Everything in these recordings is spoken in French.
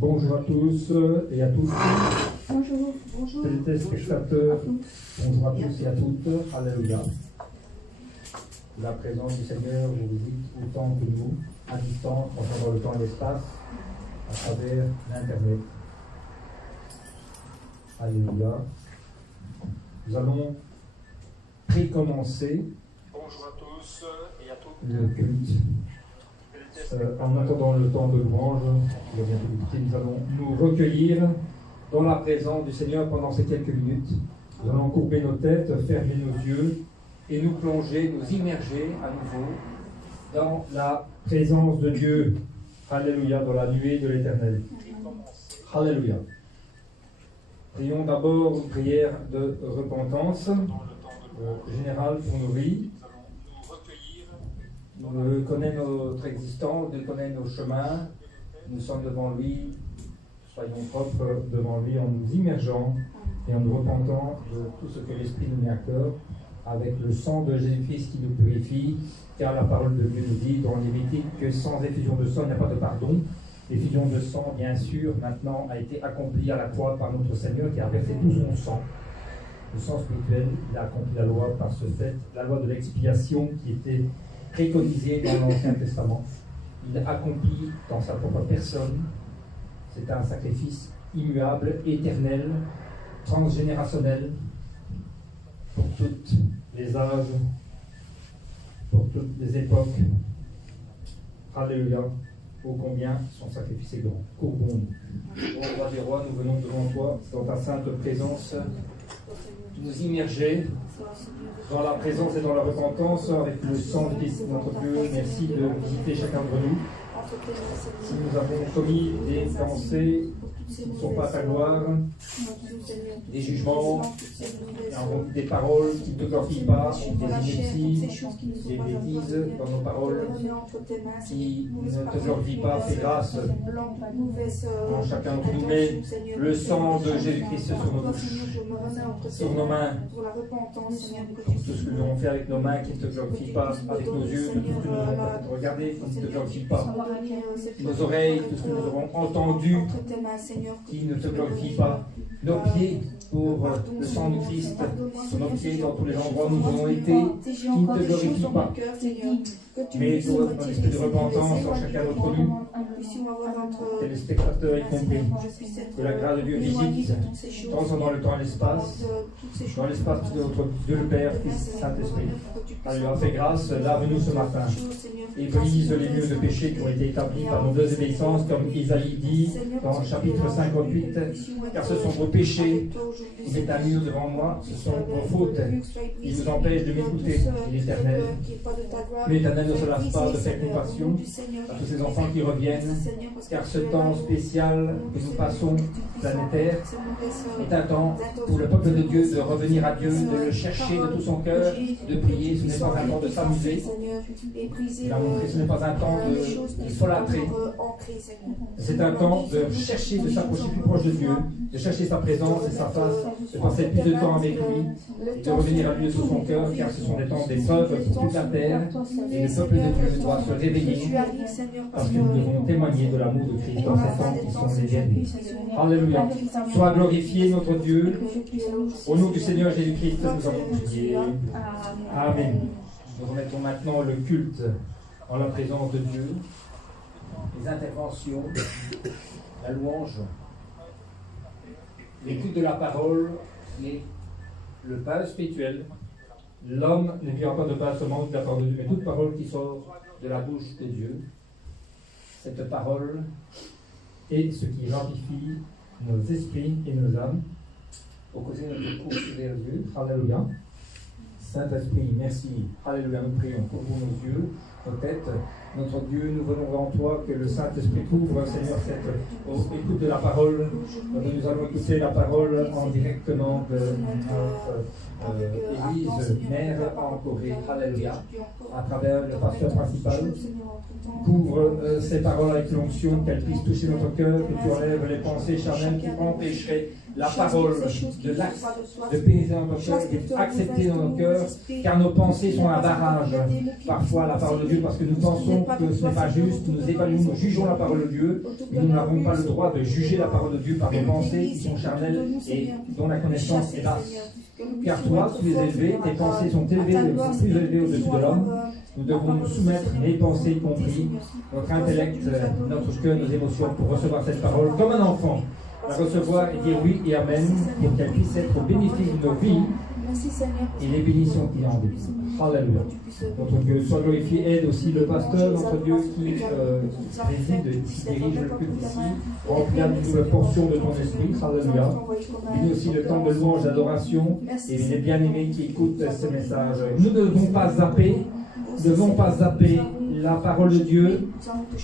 Bonjour à tous et à toutes. Bonjour, bonjour. Téléspectateurs, bonjour à tous et à toutes. Alléluia. La présence du Seigneur vous visite autant que nous, à distance, dans le temps et l'espace, à travers l'Internet. Alléluia. Nous allons précommencer le culte. En attendant le temps de louange, nous allons nous recueillir dans la présence du Seigneur pendant ces quelques minutes. Nous allons courber nos têtes, fermer nos yeux et nous plonger, nous immerger à nouveau dans la présence de Dieu. Alléluia, dans la nuée de l'Éternel. Alléluia. Prions d'abord une prière de repentance générale pour nos vies. Dieu connaît notre existence, Dieu connaît nos chemins. Nous sommes devant lui, soyons propres devant lui en nous immergeant et en nous repentant de tout ce que l'Esprit nous met à cœur, avec le sang de Jésus-Christ qui nous purifie, car la parole de Dieu nous dit dans Lévitique que sans effusion de sang, il n'y a pas de pardon. L'effusion de sang, bien sûr, maintenant a été accomplie à la croix par notre Seigneur qui a versé tout son sang. Le sang spirituel, il a accompli la loi par ce fait, la loi de l'expiation qui était préconisé dans l'Ancien Testament. Il accomplit dans sa propre personne. C'est un sacrifice immuable, éternel, transgénérationnel, pour tous les âges, pour toutes les époques. Alléluia. Ô combien son sacrifice est grand. Courbons-nous. Ô roi des rois, nous venons devant toi, dans ta sainte présence, nous immerger dans la présence et dans la repentance avec le sang de Christ, notre Dieu. Merci de visiter chacun d'entre nous. Si nous avons commis des pensées qui ne sont pas à ta gloire, des jugements, des paroles qui ne te glorifient pas, des inepties, des bêtises dans nos paroles qui ne te glorifient pas, fais grâce en chacun d'entre nous. Mets le sang de Jésus-Christ sur nos bouches, sur nos mains, tout ce que nous avons fait avec nos mains qui ne te glorifient pas, avec nos yeux, tout ce que nous avons peut-être regardé qui ne te glorifie pas, nos oreilles, tout ce que nous avons entendu qui ne te glorifie pas, nos pieds pour le sang du Christ, sur nos pieds dans tous les endroits où nous avons été qui ne te glorifient pas. Mais toi, dans l'esprit de repentance en chacun d'entre nous, téléspectateurs y compris, que la grâce de Dieu visite, transcendant le temps et l'espace, dans l'espace de notre Dieu le Père, Fils, Saint-Esprit. Alors, fais grâce, lave-nous ce matin et brise les murs de péché qui ont été établis par nos désobéissances, comme Isaïe dit dans le chapitre 58, car ce sont vos péchés qui mettent un mur devant moi, ce sont vos fautes qui nous empêchent de m'écouter, dit l'Éternel. L'Éternel ne se lasse pas de faire compassion à tous ces enfants qui reviennent, car ce temps spécial que nous passons planétaire est un temps pour le peuple de Dieu de revenir à Dieu, de le chercher de tout son cœur, de prier. Ce n'est pas un temps de s'amuser. Il a montré, ce n'est pas un temps de folâtrer. C'est un temps de chercher, de s'approcher plus proche de Dieu, de chercher sa présence et sa face, de passer plus de temps avec lui, de revenir à lui de tout son cœur, car ce sont des temps d'épreuve pour toute la terre, et le peuple de Dieu doit se réveiller, parce que nous devons témoigner de l'amour de Christ dans ces temps qui sont les derniers. Alléluia. Sois glorifié notre Dieu. Au nom du Seigneur Jésus-Christ, nous avons prié. Amen. Nous remettons maintenant le culte en la présence de Dieu, les interventions, la louange, l'écoute de la parole et le pain spirituel. L'homme ne vivra pas de pain seulement de la parole de Dieu, mais toute parole qui sort de la bouche de Dieu. Cette parole est ce qui ratifie nos esprits et nos âmes. Au côté de notre course vers Dieu. Alléluia. Saint-Esprit, merci. Alléluia. Nous prions. Couvrons nos yeux, nos têtes. Notre Dieu, nous venons devant toi, que le Saint-Esprit couvre, Seigneur, cette écoute de la parole. Nous allons écouter la parole en directement de notre Église mère en Corée. Alléluia. À travers le pasteur principal. Couvre ces paroles avec l'onction, qu'elles puissent toucher notre cœur, que tu enlèves les pensées charnelles qui empêcheraient la parole de l'axe de pénétrer dans notre cœur et d'accepter dans nos cœurs, car nos pensées sont un barrage. Parfois, la parole de Dieu, parce que nous pensons que ce n'est pas juste, nous évaluons, nous jugeons la parole de Dieu, mais nous n'avons pas le droit de juger la parole de Dieu par nos pensées qui sont charnelles et dont la connaissance est basse. Car toi, tu es élevé, tes pensées sont élevées, plus élevées au-dessus de l'homme. Nous devons nous soumettre, les pensées y compris, notre intellect, notre cœur, nos émotions, pour recevoir cette parole comme un enfant, la recevoir et dire oui et amen, pour qu'elle puisse être au bénéfice de nos vies et les bénédictions qui en découlent. Alléluia. Notre Dieu soit glorifié. Aide aussi le pasteur, notre Dieu qui préside, qui dirige le culte ici. Remplis une nouvelle portion de ton esprit. Alléluia. Bénis aussi le temps de louange, d'adoration et les bien-aimés qui écoutent ce message. Nous ne devons pas zapper. Nous ne devons pas zapper la parole de Dieu,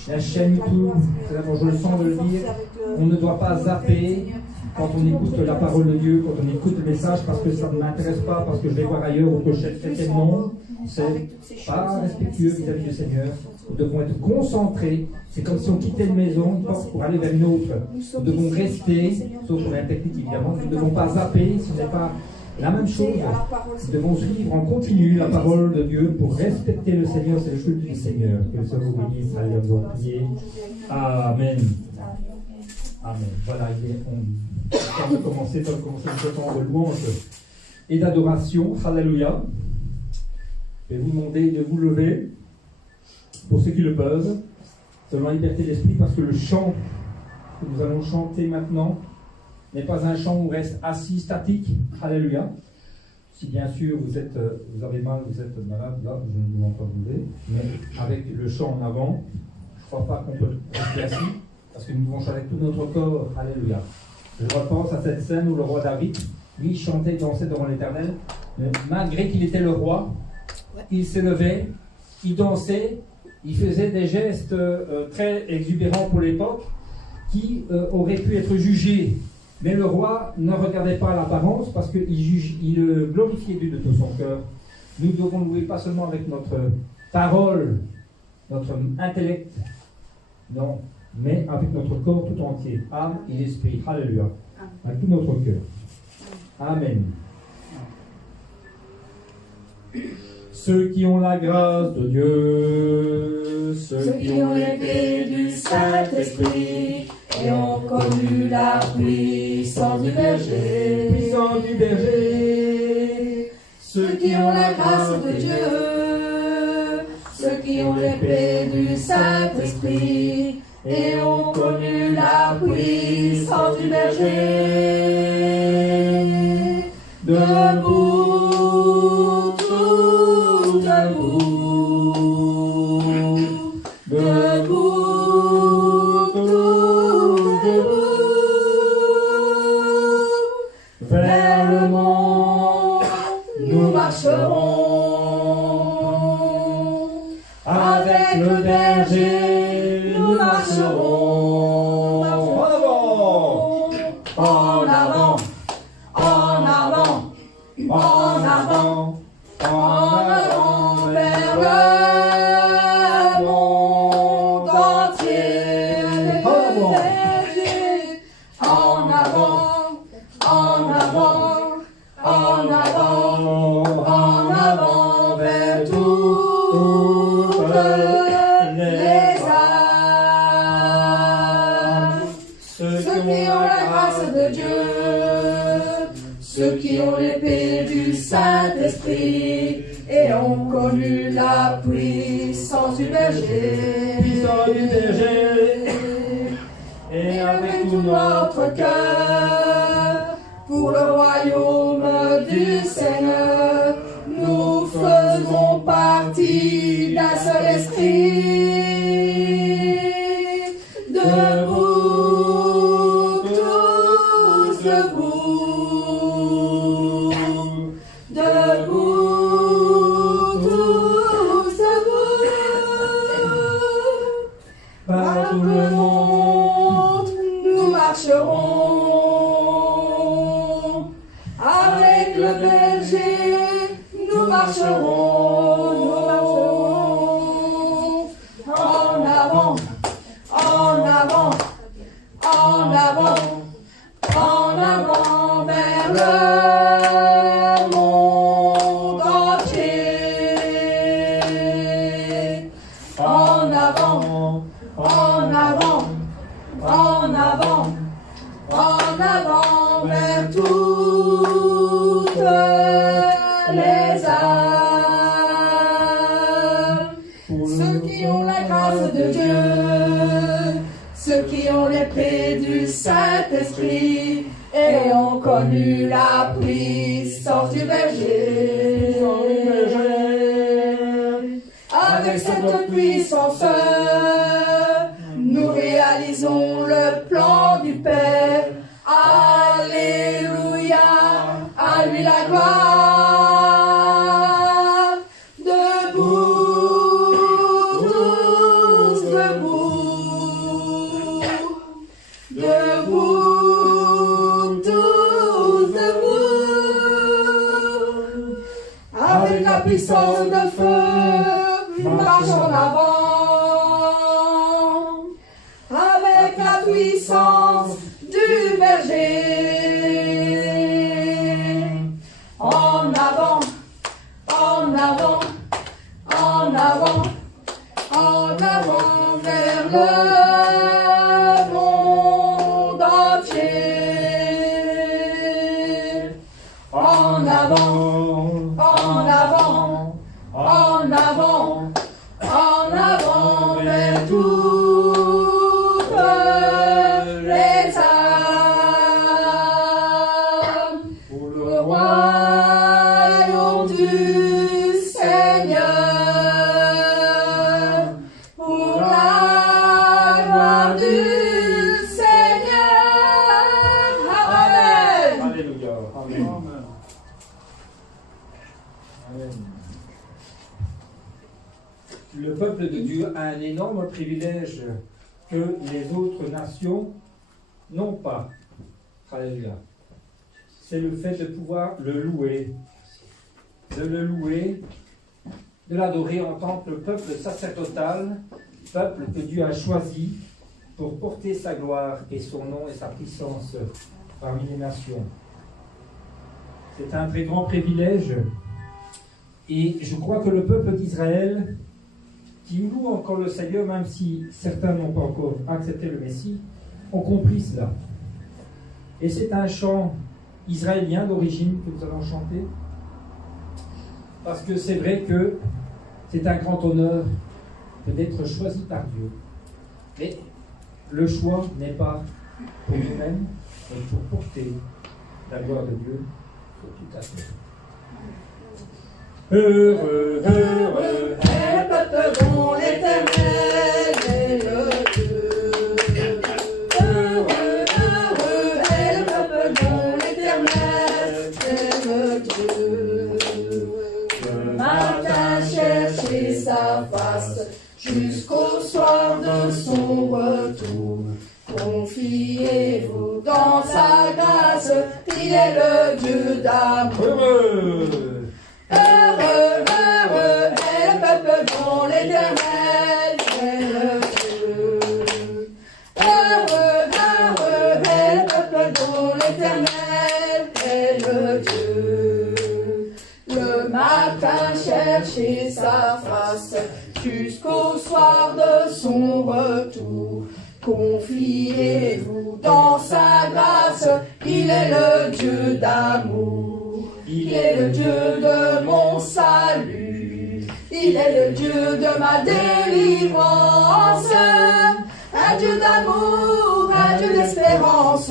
la chaîne YouTube, je le sens de le dire. On ne doit pas zapper quand on écoute la parole de Dieu, quand on écoute le message, parce que ça ne m'intéresse pas, parce que je vais voir ailleurs ou que je fais non. C'est pas respectueux vis-à-vis du Seigneur. Nous devons être concentrés. C'est comme si on quittait une maison pour aller vers une autre. Nous devons rester, sauf pour la technique évidemment, nous ne devons pas zapper, ce n'est pas la même chose. Nous devons suivre en continu la parole de Dieu pour respecter le Seigneur, c'est le culte du Seigneur. Que le Seigneur vous bénisse. Allez, on va prier. Amen. Amen. Voilà, on va commencer ce temps de louange et d'adoration. Alléluia. Je vais vous demander de vous lever, pour ceux qui le peuvent, selon la liberté d'esprit, parce que le chant que nous allons chanter maintenant n'est pas un chant où on reste assis, statique. Alléluia. Si bien sûr vous avez mal, vous êtes malade, là, je ne vous demande pas de bouger, mais avec le chant en avant, je ne crois pas qu'on peut rester assis, parce que nous devons chanter tout notre corps. Alléluia. Je repense à cette scène où le roi David, lui, chantait, dansait devant l'Éternel, mais malgré qu'il était le roi, il s'élevait, il dansait, il faisait des gestes très exubérants pour l'époque, qui auraient pu être jugés. Mais le roi ne regardait pas l'apparence parce qu'il glorifiait Dieu de tout son cœur. Nous devons louer pas seulement avec notre parole, notre intellect, non, mais avec notre corps tout entier, âme et esprit. Alléluia. Avec tout notre cœur. Amen. Ceux qui ont la grâce de Dieu, ceux qui ont l'épée du Saint-Esprit, et ont connu la puissance du berger. Puissance du berger. Ceux qui ont la grâce de Dieu, ceux qui ont l'épée du Saint-Esprit, et ont connu la puissance du berger. Debout, tout debout, debout. Avec le berger, nous marcherons en avant, en avant, en avant, en avant vers le monde entier. Avec le berger, en avant, en avant, en avant, en avant vers tout. Les âmes, ceux qui ont la grâce de Dieu, ceux qui ont l'épée du Saint-Esprit et ont connu la puissance du berger. Puissance du berger. Et avec tout notre cœur, pour le royaume du Seigneur, nous faisons partie d'un seul esprit. Debout, tous debout. Debout, tous debout. Par tout le monde, nous marcherons. Avec le berger, nous marcherons, en avant, en avant, en avant, en avant. avons vers toutes les âmes. Ceux qui ont la grâce de Dieu, ceux qui ont l'épée du Saint-Esprit et ont connu la puissance du berger. Avec cette puissance, nous réalisons le plan du Père. Alléluia, à lui la gloire. Debout, tous debout. Debout, tous debout. Avec la puissance de feu, marche en avant. Avec la puissance du berger. En avant, en avant, en avant, en avant vers le monde entier. En avant, en avant, en avant, en avant vers toutes les âmes. Pour le royaume du Seigneur, pour la gloire du Seigneur. Amen. Alléluia. Amen. Amen. Le peuple de Dieu a un énorme privilège que les autres nations n'ont pas. Alléluia. C'est le fait de pouvoir le louer, de l'adorer en tant que peuple sacerdotal, peuple que Dieu a choisi pour porter sa gloire et son nom et sa puissance parmi les nations. C'est un très grand privilège et je crois que le peuple d'Israël qui loue encore le Seigneur, même si certains n'ont pas encore accepté le Messie, ont compris cela. Et c'est un chant israélien d'origine que nous allons chanter, parce que c'est vrai que c'est un grand honneur d'être choisi par Dieu. Mais le choix n'est pas pour nous-mêmes, mais pour porter la gloire de Dieu sur toute la terre. Heureux, heureux, est le peuple dont l'Éternel est le Dieu. Heureux, heureux est le peuple dont l'Éternel est le Dieu. Le matin chercher sa face jusqu'au soir de son retour. Confiez-vous dans sa grâce, il est le Dieu d'amour. Heureux, heureux est le peuple dont l'Éternel est le Dieu. Heureux, heureux est le peuple dont l'Éternel est le Dieu. Le matin chercher sa face jusqu'au soir de son retour. Confiez-vous dans sa grâce, il est le Dieu d'amour. Il est le Dieu de mon salut, il est le Dieu de ma délivrance, un Dieu d'amour, un Dieu d'espérance.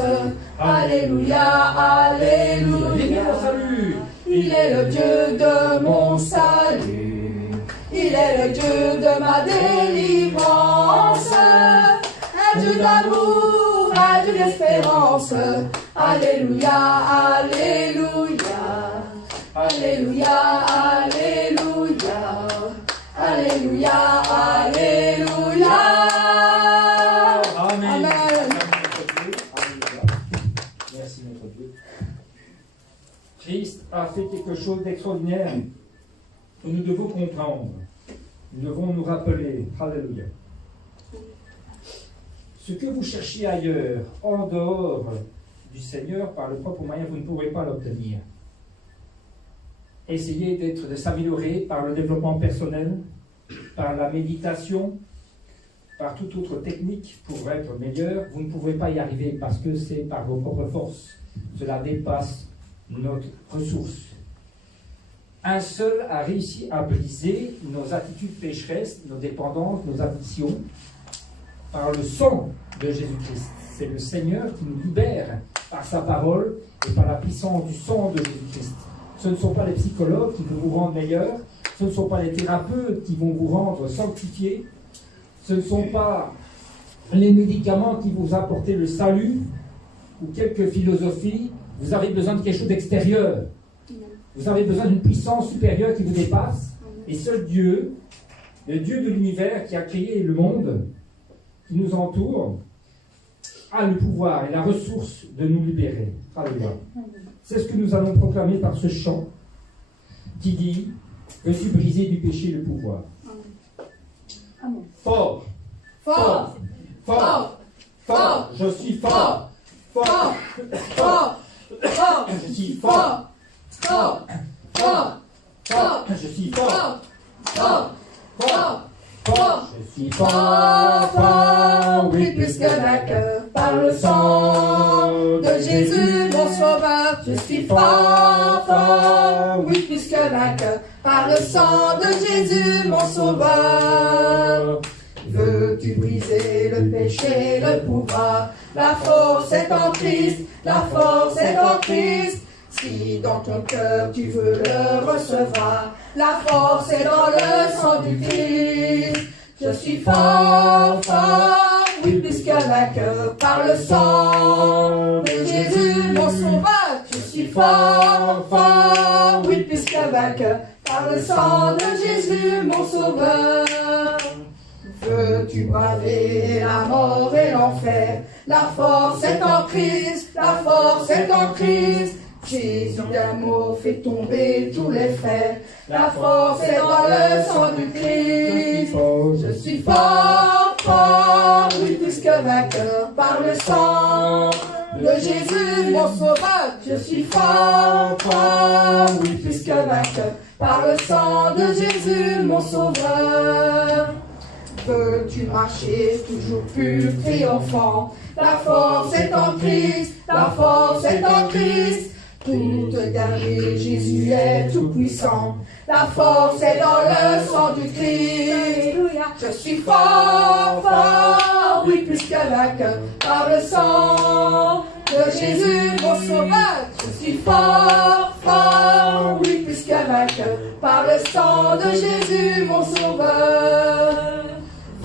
Alléluia, alléluia. Il est le Dieu de mon salut, il est le Dieu de ma délivrance, un Dieu d'amour, un Dieu d'espérance. Alléluia, alléluia. Alléluia, alléluia. Alléluia, alléluia. Amen. Amen. Merci notre Dieu. Christ a fait quelque chose d'extraordinaire que nous devons comprendre. Nous devons nous rappeler. Alléluia. Ce que vous cherchez ailleurs, en dehors du Seigneur, par le propre moyen, vous ne pourrez pas l'obtenir. Essayez de s'améliorer par le développement personnel, par la méditation, par toute autre technique pour être meilleur, vous ne pouvez pas y arriver parce que c'est par vos propres forces. Cela dépasse notre ressource. Un seul a réussi à briser nos attitudes pécheresses, nos dépendances, nos addictions, par le sang de Jésus-Christ. C'est le Seigneur qui nous libère par sa parole et par la puissance du sang de Jésus-Christ. Ce ne sont pas les psychologues qui vont vous rendre meilleur, ce ne sont pas les thérapeutes qui vont vous rendre sanctifiés, ce ne sont pas les médicaments qui vont vous apporter le salut ou quelques philosophies. Vous avez besoin de quelque chose d'extérieur. Vous avez besoin d'une puissance supérieure qui vous dépasse. Et seul Dieu, le Dieu de l'univers qui a créé le monde, qui nous entoure, a le pouvoir et la ressource de nous libérer. Alléluia. C'est ce que nous allons proclamer par ce chant qui dit « Je suis brisé du péché et le pouvoir ». Fort, fort, fort, fort, je suis fort, fort, fort, fort, je suis fort, fort, fort, fort, je suis fort, fort, fort, fort, je suis fort, fort, oui, plus que vainqueur, par le sang de Jésus, mon sauveur, je suis fort, fort, oui, plus que vainqueur, par le sang de Jésus, mon sauveur. Veux-tu briser le péché, le pouvoir? La force est en Christ, la force est en Christ. Si dans ton cœur tu veux le recevoir, la force est dans le sang du Christ. Je suis fort, fort, oui, plus que vainqueur, par le sang de Jésus, mon sauveur. Je suis fort, fort, oui, plus que vainqueur, par le sang de Jésus, mon sauveur. Veux-tu braver la mort et l'enfer? La force est en Christ, la force est en Christ. Jésus d'amour fait tomber tous les frères. La force est dans le sang du Christ. Je suis fort, fort, oui, plus que vainqueur, par le sang de Jésus, mon sauveur. Je suis fort, fort, oui, plus que vainqueur, par le sang de Jésus, mon sauveur. Veux-tu marcher toujours plus triomphant? La force est en Christ, la force est en Christ. Toute dernier, Jésus est tout puissant. La force est dans le sang du Christ. Je suis fort, fort, oui, plus que vainqueur, par le sang de Jésus, mon sauveur. Je suis fort, fort, oui, plus que vainqueur, par le sang de Jésus, mon sauveur.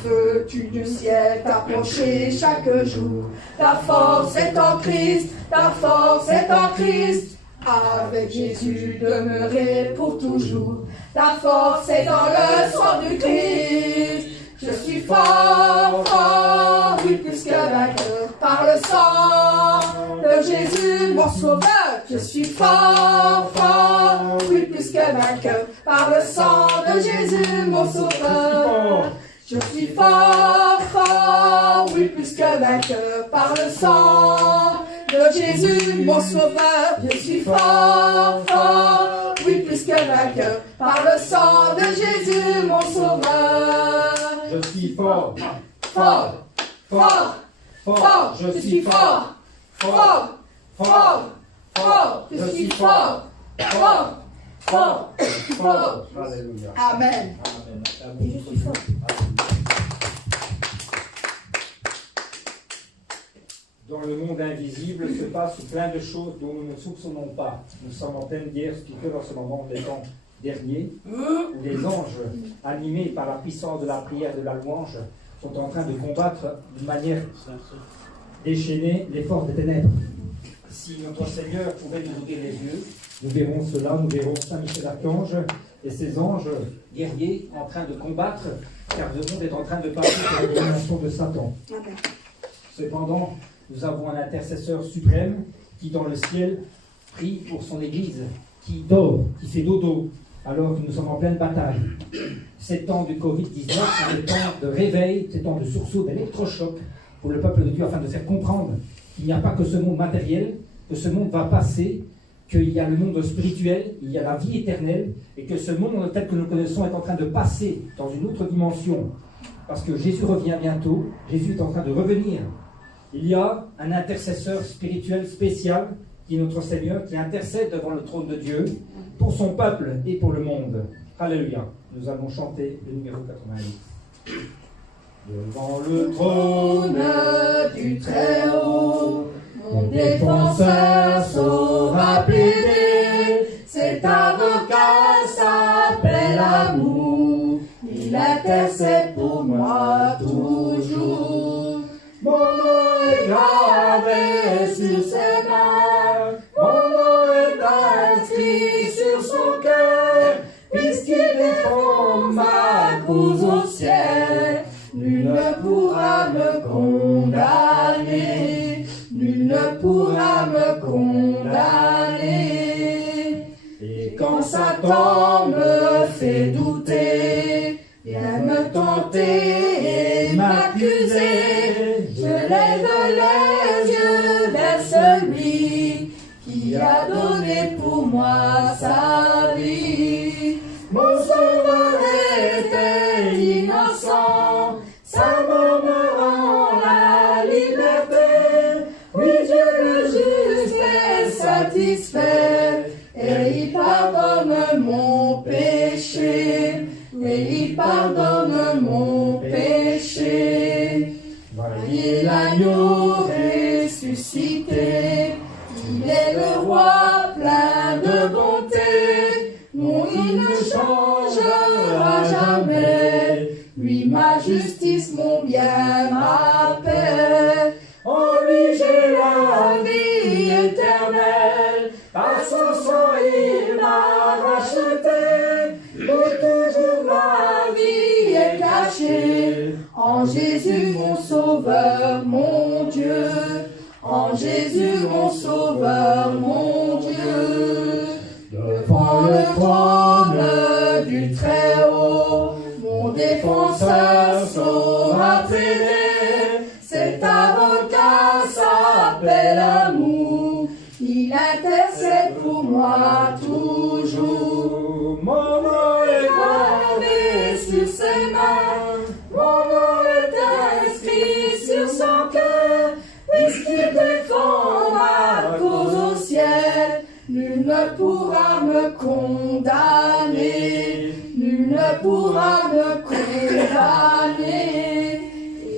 Veux-tu du ciel t'approcher chaque jour? La force est en Christ, la force est en Christ. Avec Jésus demeurer pour toujours. La force est dans le sang du Christ. Je suis fort, fort, oui, plus que vainqueur, par le sang de Jésus, mon sauveur. Je suis fort, fort, oui, plus que vainqueur, par le sang de Jésus, mon sauveur. Je suis fort, fort, oui, plus que vainqueur, par le sang de Jésus, mon sauveur. Je suis fort, fort, oui, plus que vainqueur, par le sang de Jésus, mon sauveur. Je suis fort, Fort, fort, fort, je suis fort, fort, fort, fort, je suis fort, fort, fort, fort. Alléluia. Amen. Amen. Et je suis fort. Dans le monde invisible se passent plein de choses dont nous ne soupçonnons pas. Nous sommes en pleine guerre spirituelle en ce moment, des temps derniers, où les anges, animés par la puissance de la prière et de la louange, sont en train de combattre d'une manière déchaînée les forces des ténèbres. Si notre Seigneur pouvait nous ouvrir les yeux, nous verrons cela, nous verrons Saint Michel Archange et ses anges guerriers en train de combattre, car le monde est en train de passer sur la domination de Satan. Cependant, nous avons un intercesseur suprême qui, dans le ciel, prie pour son Église, qui dort, qui fait dodo, alors que nous sommes en pleine bataille. Ces temps de Covid-19 sont des temps de réveil, ces temps de sursaut, d'électrochoc pour le peuple de Dieu, afin de faire comprendre qu'il n'y a pas que ce monde matériel, que ce monde va passer, qu'il y a le monde spirituel, il y a la vie éternelle, et que ce monde tel que nous le connaissons est en train de passer dans une autre dimension parce que Jésus revient bientôt, Jésus est en train de revenir. Il y a un intercesseur spirituel spécial qui est notre Seigneur, qui intercède devant le trône de Dieu pour son peuple et pour le monde. Alléluia. Nous allons chanter le numéro 88. Devant le trône du Très-Haut, mon défenseur saura plaider. Cet avocat s'appelle amour, il intercède pour moi toujours. Mon nom est gravé sur ses mains, mon nom est inscrit sur son cœur, puisqu'il défend ma cause au ciel. Nul ne pourra me condamner, nul ne pourra me condamner. Et quand Satan me fait douter, vient me tenter et m'accuser, je lève les yeux vers celui qui a donné pour moi sa vie. Mon sauveur était innocent, sa mort me rend la liberté. Oui, Dieu le juste est satisfait, et il pardonne mon péché. Et il pardonne mon péché. Voyez l'agneau ressuscité, il est le roi plein de bonté. Non, il ne changera jamais. Lui, ma justice, mon bien, ma paix. En lui, j'ai la vie éternelle. Par son sang, il m'a racheté. Et toujours ma vie est cachée en Jésus, mon sauveur, mon Dieu. En Jésus, mon sauveur, mon Dieu. Devant le trône du Très-Haut, mon défenseur saura plaider. Cet avocat s'appelle amour, il intercède pour moi toujours. Mon nom est gravé sur ses mains, mon nom est inscrit sur son cœur, puisqu'il défend ma cause au ciel. Nul ne pourra me condamner, nul ne pourra me condamner.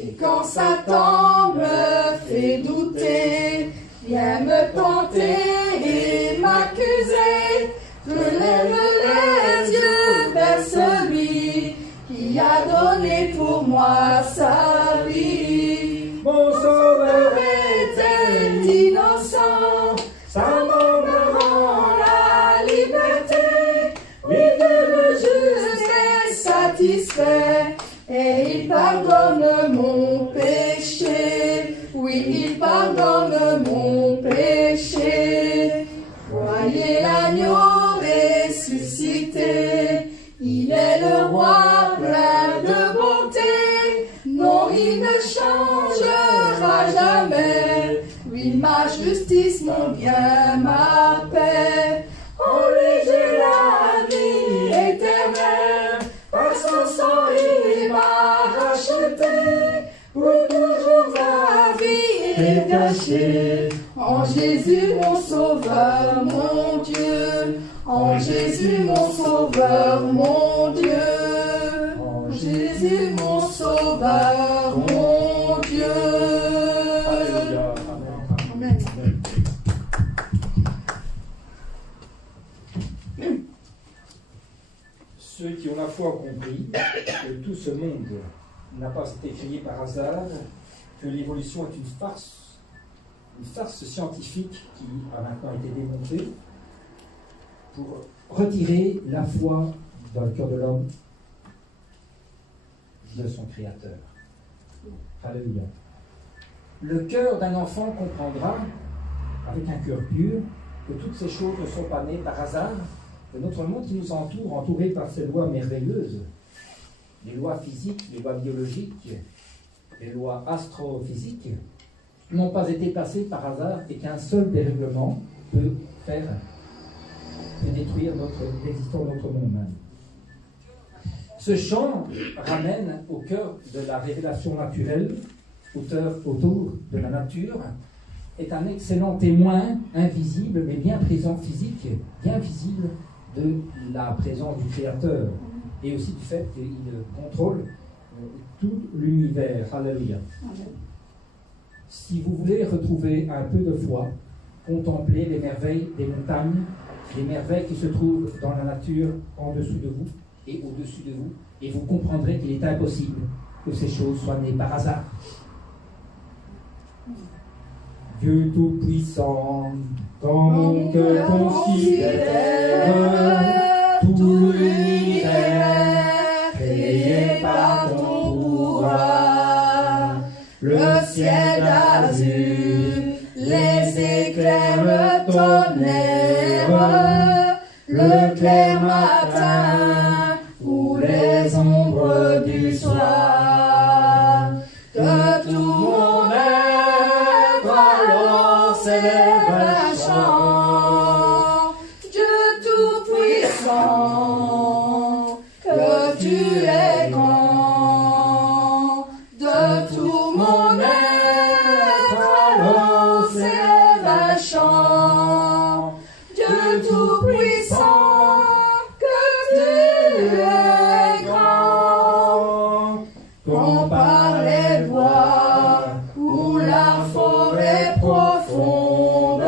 Et quand Satan me fait douter, vient me tenter et m'accuser, je lève les yeux vers celui qui a donné pour moi sa vie. Mon sauveur était innocent, sa mort me rend la liberté. Oui, Dieu le juste est satisfait, et il pardonne mon péché. Oui, il pardonne mon péché. Voyez l'agneau ressuscité, il est le roi plein de bonté. Non, il ne changera jamais. Oui, ma justice, mon bien, ma paix. En lui, j'ai la vie éternelle. Par son sang, il m'a racheté. Pour toujours, ma vie est cachée en Jésus, mon sauveur, mon Dieu. En Jésus, mon sauveur, mon Dieu. En Jésus, mon sauveur, mon Dieu. Alléluia. Amen. Ceux qui ont la foi ont compris que tout ce monde n'a pas été créé par hasard, que l'évolution est une farce scientifique qui a maintenant été démontrée pour retirer la foi dans le cœur de l'homme de son Créateur. Alléluia. Le cœur d'un enfant comprendra, avec un cœur pur, que toutes ces choses ne sont pas nées par hasard, que notre monde qui nous entoure, entouré par ces lois merveilleuses, les lois physiques, les lois biologiques, les lois astrophysiques, n'ont pas été passées par hasard et qu'un seul dérèglement peut détruire l'existence de notre monde même. Ce chant ramène au cœur de la révélation naturelle, autour de la nature, est un excellent témoin invisible, mais bien présent physique, bien visible de la présence du Créateur, et aussi du fait qu'il contrôle tout l'univers. Alléluia. Si vous voulez retrouver un peu de foi, contemplez les merveilles des montagnes, les merveilles qui se trouvent dans la nature en dessous de vous et au-dessus de vous, et vous comprendrez qu'il est impossible que ces choses soient nées par hasard. Dieu Tout-Puissant, quand mon cœur considère tout l'univers créé par ton pouvoir, le ciel d'azur, les éclairs, le tonnerre, le clair matin ou les ombres du soir, de tout mon être alors s'élève un chant. Dieu Tout-Puissant, que tu es grand, de tout mon être alors s'élève un chant. Dieu Tout-Puissant, que tu es grand, compare les bois ou la forêt profonde,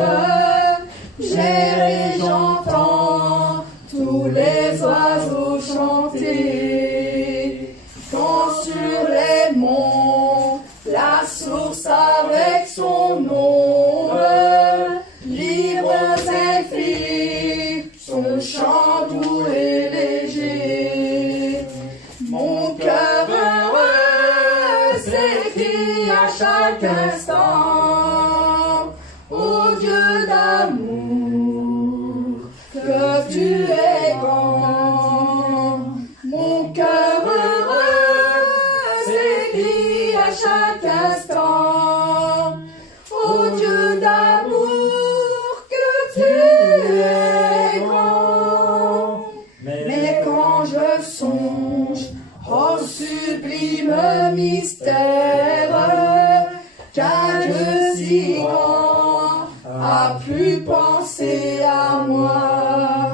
j'ai et j'entends tous les oiseaux chanter, quand sur les monts la source avec son ombre livre infini son chant doux et léger. Mon cœur heureux s'écrie à chaque instant, ô Dieu d'amour, que tu es grand. Mon cœur heureux s'écrie à chaque instant, ô Dieu d'amour, que tu es grand. Mais quand je songe au sublime mystère, qu'un Dieu si grand a pu penser à moi,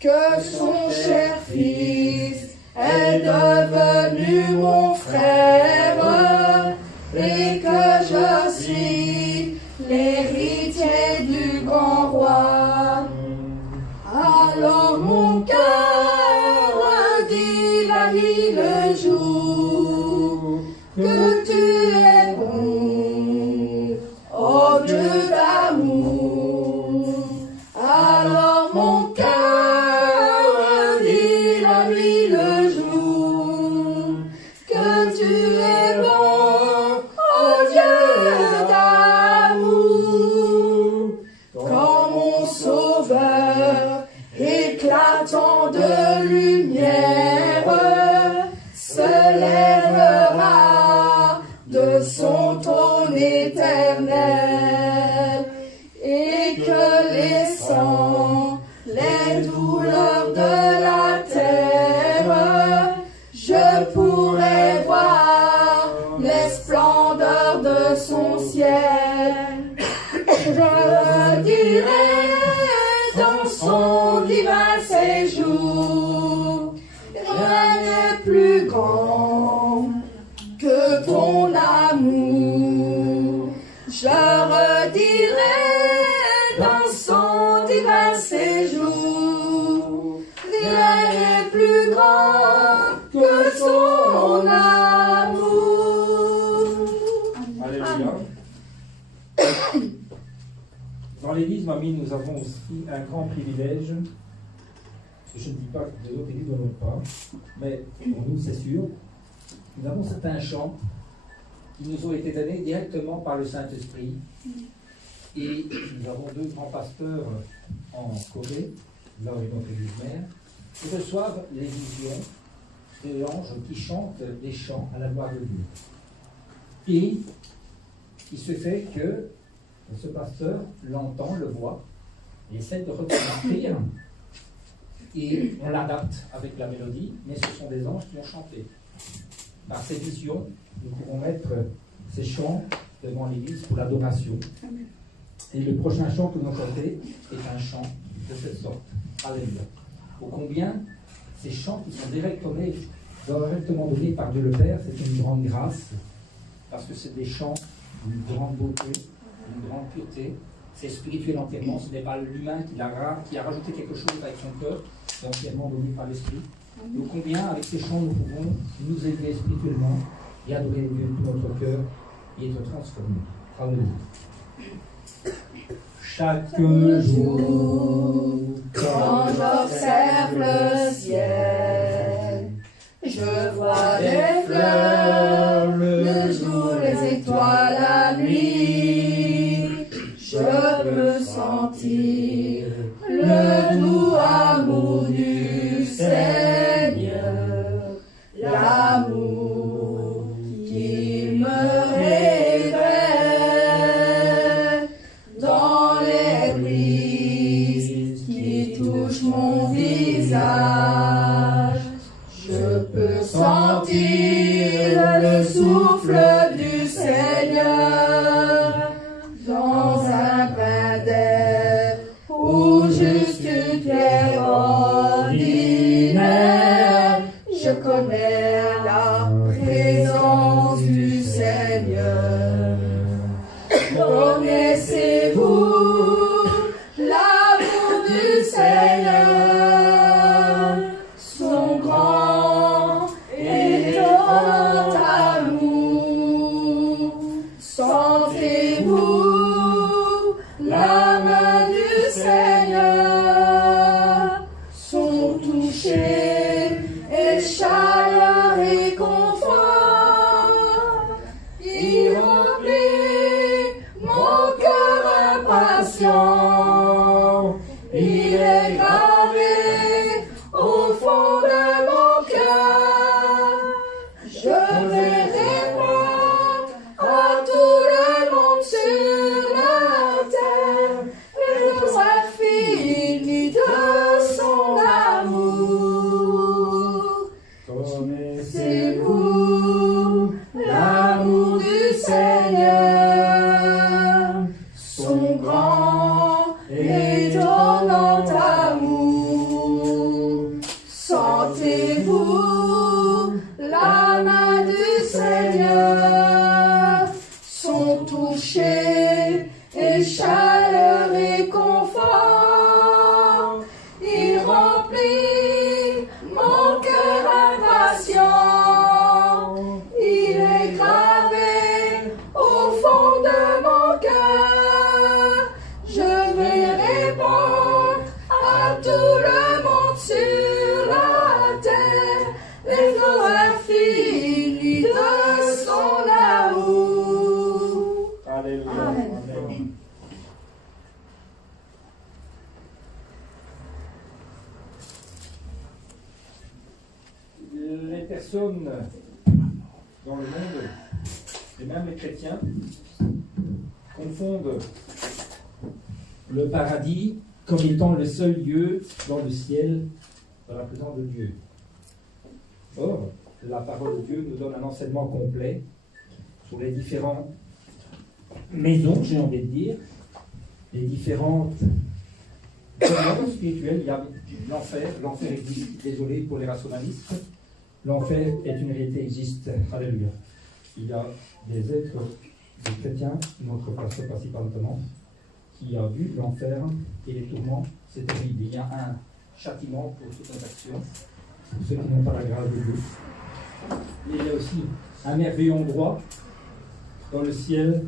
que son cher Fils est devenu mon frère, et que je suis l'héritier du grand roi. Alors mon cœur dit la nuit, le jour, que tu es bon, ô Dieu d'amour. Alors mon cœur dit la nuit, le jour, que tu es bon, ô Dieu d'amour. Quand mon Sauveur éclatant de lumière se lèvera de son trône éternel, et que laissant les douleurs de la terre, je pourrai voir les splendeurs de son ciel. Je dirai dans son divin séjour, rien n'est plus grand que ton amour. Je redirai dans son divin séjour, rien n'est plus grand que son amour. Alléluia. Dans l'église Mamie, nous avons aussi un grand privilège. Je ne dis pas que les autres églises ne l'ont pas, mais pour nous, c'est sûr. Nous avons certains chants qui nous ont été donnés directement par le Saint-Esprit. Et nous avons deux grands pasteurs en Corée, là et notre église mère, qui reçoivent les visions de l'ange qui chante des chants à la gloire de Dieu. Et il se fait que ce pasteur l'entend, le voit, et essaie de retranscrire. et on l'adapte avec la mélodie, mais ce sont des anges qui ont chanté. Par cette vision, nous pouvons mettre ces chants devant l'Église pour l'adoration. Et le prochain chant que nous allons chanter est un chant de cette sorte. Alléluia. Ô combien ces chants qui sont directement donnés par Dieu le Père, c'est une grande grâce, parce que c'est des chants d'une grande beauté, d'une grande pureté. C'est spirituel entièrement, ce n'est pas l'humain qui a rajouté quelque chose avec son cœur, c'est entièrement donné par l'Esprit. Donc combien avec ces chants nous pouvons nous élever spirituellement et adorer Dieu de tout notre cœur et être transformés. Alléluia. Chaque jour, quand j'observe le ciel, je vois des fleurs, le jour, les étoiles, la nuit. Je peux sentir le doux amour du Seigneur, l'amour qui me révèle dans les brises qui touchent mon visage. Je peux sentir le souffle du Seigneur dans un brin d'air ou juste une pierre ordinaire. Je connais la présence du Seigneur. Connaissez-vous l'amour du Seigneur, son grand et grand amour? Sentez-vous la main du Seigneur, son toucher et chaleur et confort? Il remplit mon cœur impatient, il est gravé au fond de mon cœur. Je vais répondre à tout le monde sur la terre, l'infini de son amour. Connaissez-vous l'amour du Seigneur, son grand et étonnant amour? Sentez-vous la main du Seigneur, son toucher et chaleur et confort? Il remplit mon cœur impatient, il est gravé au fond de mon cœur. Je vais répondre à tout le monde sur la terre, l'effort infini de son amour. Alléluia. Amen. Amen. Les personnes dans le monde, et même les chrétiens, confondent le paradis comme étant le seul lieu dans le ciel, dans la présence de Dieu. Or, la parole de Dieu nous donne un enseignement complet sur les différentes maisons, j'ai envie de dire, les différentes demeures spirituelles. Il y a l'enfer, l'enfer existe, désolé pour les rationalistes, l'enfer est une réalité, existe, alléluia. Il y a des êtres, des chrétiens, notre pasteur principal notamment, qui a vu l'enfer et les tourments, c'est terrible. Il y a un châtiment pour toute notre action, pour ceux qui n'ont pas la grâce de Dieu. Mais il y a aussi un merveilleux endroit dans le ciel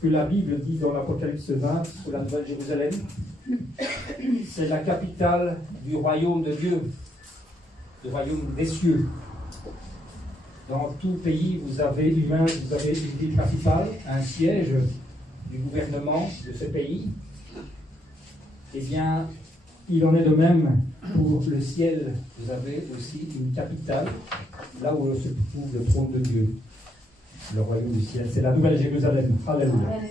que la Bible dit dans l'Apocalypse 20 sur la Nouvelle Jérusalem. C'est la capitale du royaume de Dieu, du royaume des cieux. Dans tout pays, vous avez une ville principale, un siège du gouvernement de ce pays. Eh bien, il en est de même pour le ciel. Vous avez aussi une capitale, là où se trouve le trône de Dieu, le royaume du ciel. C'est la Nouvelle Jérusalem. Alléluia.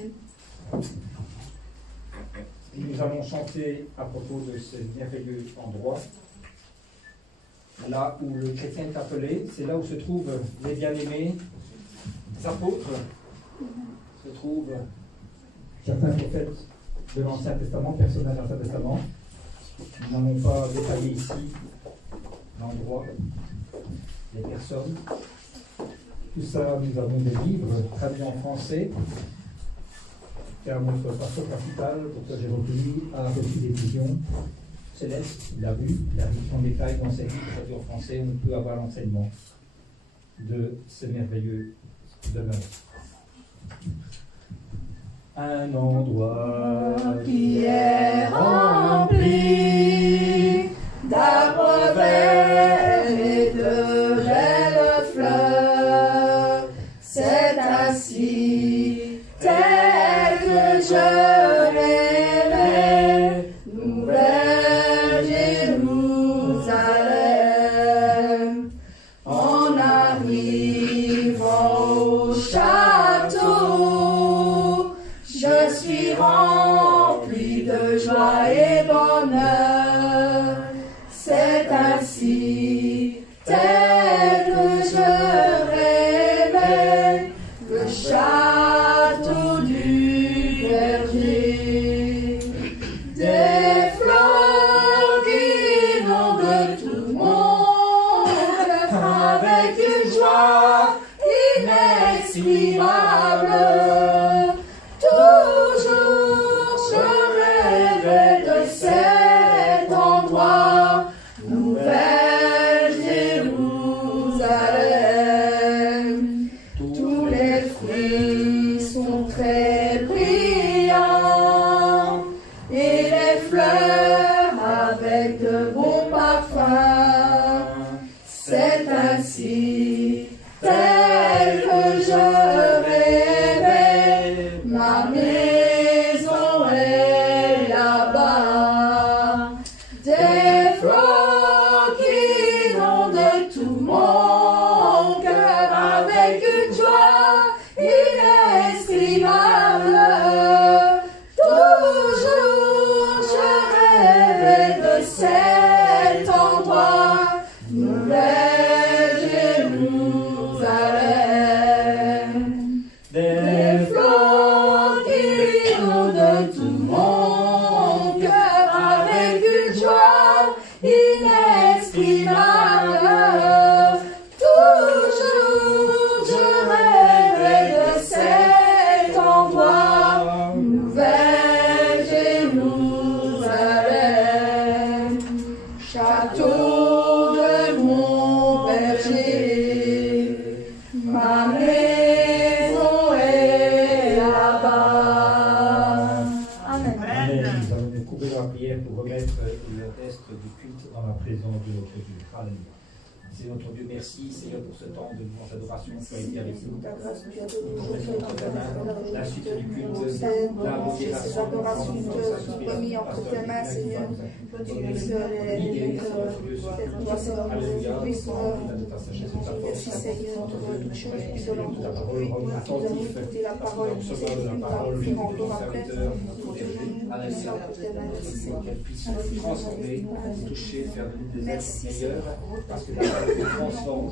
Nous allons chanter à propos de ce merveilleux endroit. là où le chrétien est appelé, c'est là où se trouvent les bien-aimés apôtres, se trouvent certains prophètes de l'Ancien Testament, personnages de l'Ancien Testament. Nous n'allons pas détailler ici l'endroit, les personnes. Tout ça, nous avons des livres traduits en français, car notre pasteur principal, Dr. Jérôme Louis, a reçu des visions célestes. Il a vu son détail dans ses livres traduits en français. On peut avoir l'enseignement de ces merveilleux demeures. Un endroit qui est rempli d'arbres verts et de belles fleurs, c'est ainsi tel que je rêvais, nouvelle Jérusalem. En arrivant au château, je suis rempli de joie et bonheur. C'est ainsi tel que je rêvais, le château du berger. Des fleurs qui inondent tout mon cœur avec une joie inexprimable. Toujours je rêvais de cet endroit, nouvelle Jérusalem. Tous les fruits sont très brillants et les fleurs avec de bons parfums. C'est ainsi tel que je rêvais, ma maison est là-bas. Des fleurs qui inondent tout mon cœur avec une joie inexprimable. Toujours je rêvais de cet endroit, nouvelle Jérusalem. Des fleurs qui inondent tout mon cœur avec une joie inexprimable. Toujours je rêvais de cet endroit, nouvelle Jérusalem. Château de mon berger, ma maison est là-bas. Amen. Amen. Nous allons nous couvrir la prière pour remettre le reste du culte dans la présence de notre Dieu. Alléluia. C'est notre Dieu, merci Seigneur pour ce temps de louange adoration qui a été avec nous. Nous mettons entre tes mains la suite du culte, la modération, remis entre tes mains, Seigneur. Que tu puisses merci Seigneur de toute chose, puis de l'encourager, puis d'écouter la parole, puis de faire encore après. Qu'elle puisse transformer, toucher, faire de nous des êtres meilleurs, parce que la parole nous transforme,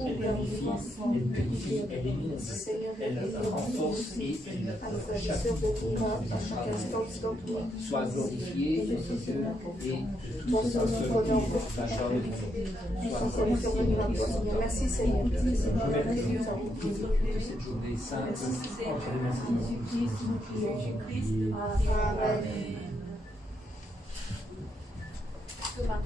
elle purifie, elle élimine, elle renforce et elle chaque soit glorifié et de tout ce qu'on se dit, la joie de Dieu. Merci Seigneur. Je remercie cette journée sainte entre les mains de Jésus-Christ. Maintenant, la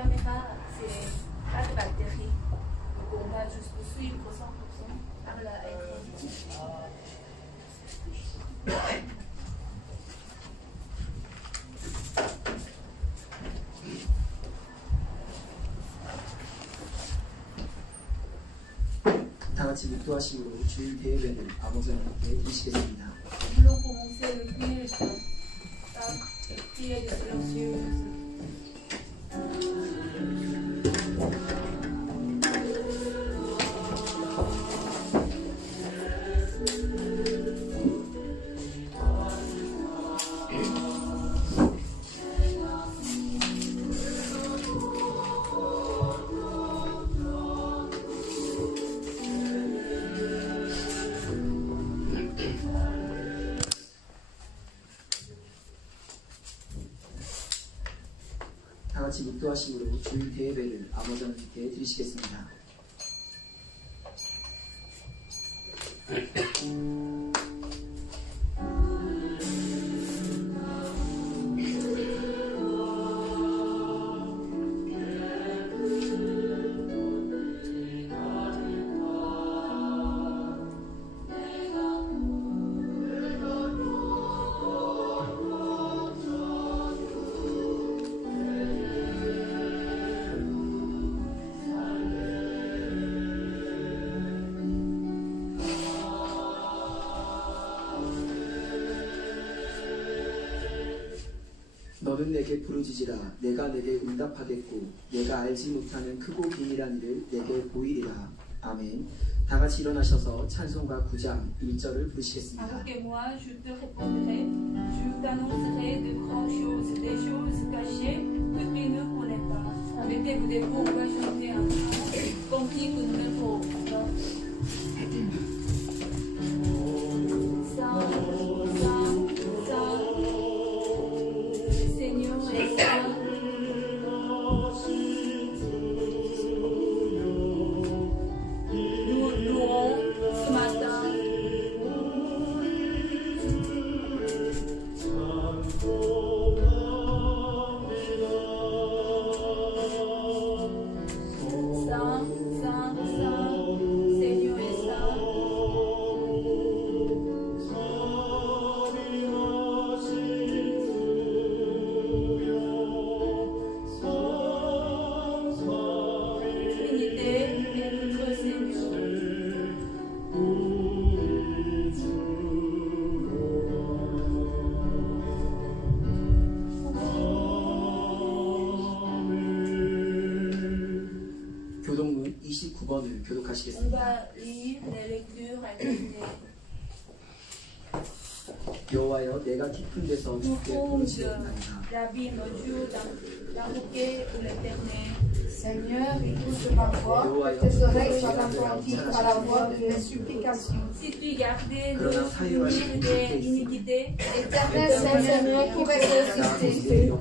caméra, c'est pas de batterie. Donc, on va juste suivre 100% par l'écran. 다 같이 묵도하심으로 주일 대회를 아버지와 함께 드시겠습니다. Nous allons commencer le culte. La prière de silencieuse. 같이 묵도하심으로 주일 대예배를 아버지 하나님께 드리시겠습니다. 너는 내게 부르짖으라. 내가 내게 응답하겠고 내가 알지 못하는 크고 비밀한 일을 내게 보이리라. 아멘. 다 같이 일어나셔서 찬송가 9장 1절을 부르시겠습니다. Invoquez-moi, je te répondrai, je t'annoncerai de grandes choses, des choses cachées que tu ne connais pas. Mettez-vous debout, on va chanter un cantique numéro 20. 교동문 29번을 교독하시겠습니다. On va lire les lectures alternées. 여호와여 내가 깊은 데서 주께 부르짖었나이다. L'abîme Dieu d'invoquer l'Éternel. Seigneur, écoute ma voix, que tes oreilles soient attentives à la voix de mes supplications. Si tu gardais le souvenir des iniquités, Éternel Seigneur, qui ressuscité,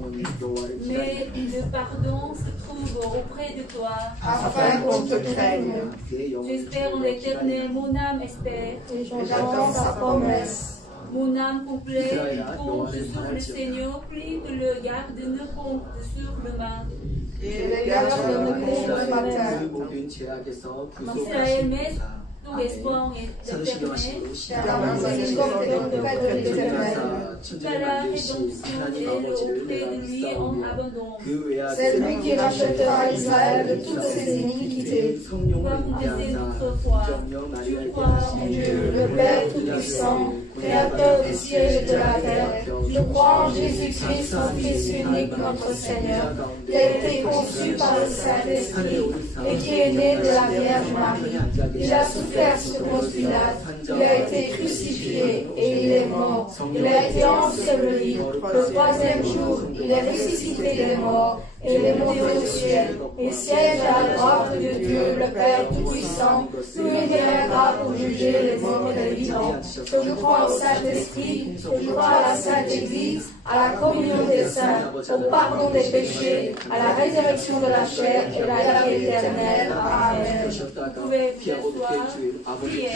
mais le pardon se trouve auprès de toi. afin qu'on te craigne. J'espère en l'Éternel, mon âme espère. Et j'attends sa promesse. Mon âme complète compte sur le Seigneur, plie que le garde ne compte sur le mal. Et les gardes ne comptent le matin. Israël, mais tout espoir est éternel. Car la miséricorde est auprès de l'Éternel. Car la rédemption est auprès de lui en abandon. C'est lui qui rachètera Israël de toutes ses iniquités. Toi, confessez notre foi. Je crois en Dieu, Le Père Tout-Puissant, Créateur des cieux et de la terre. Je crois en Jésus-Christ, son Fils unique, notre Seigneur, qui a été conçu par le Saint-Esprit et qui est né de la Vierge Marie. Il a souffert sous Ponce Pilate, il a été crucifié et il est mort. Il a été enseveli. Le troisième jour, il est ressuscité des morts et il est monté au ciel et siège à la droite de Dieu, le Père Tout-Puissant, où il viendra pour juger les morts et les vivants. Je crois au Saint-Esprit, je crois à la Sainte Église, à la communion des saints, au pardon des péchés, à la résurrection de la chair et la vie éternelle. Amen. Vous pouvez vous asseoir, prier.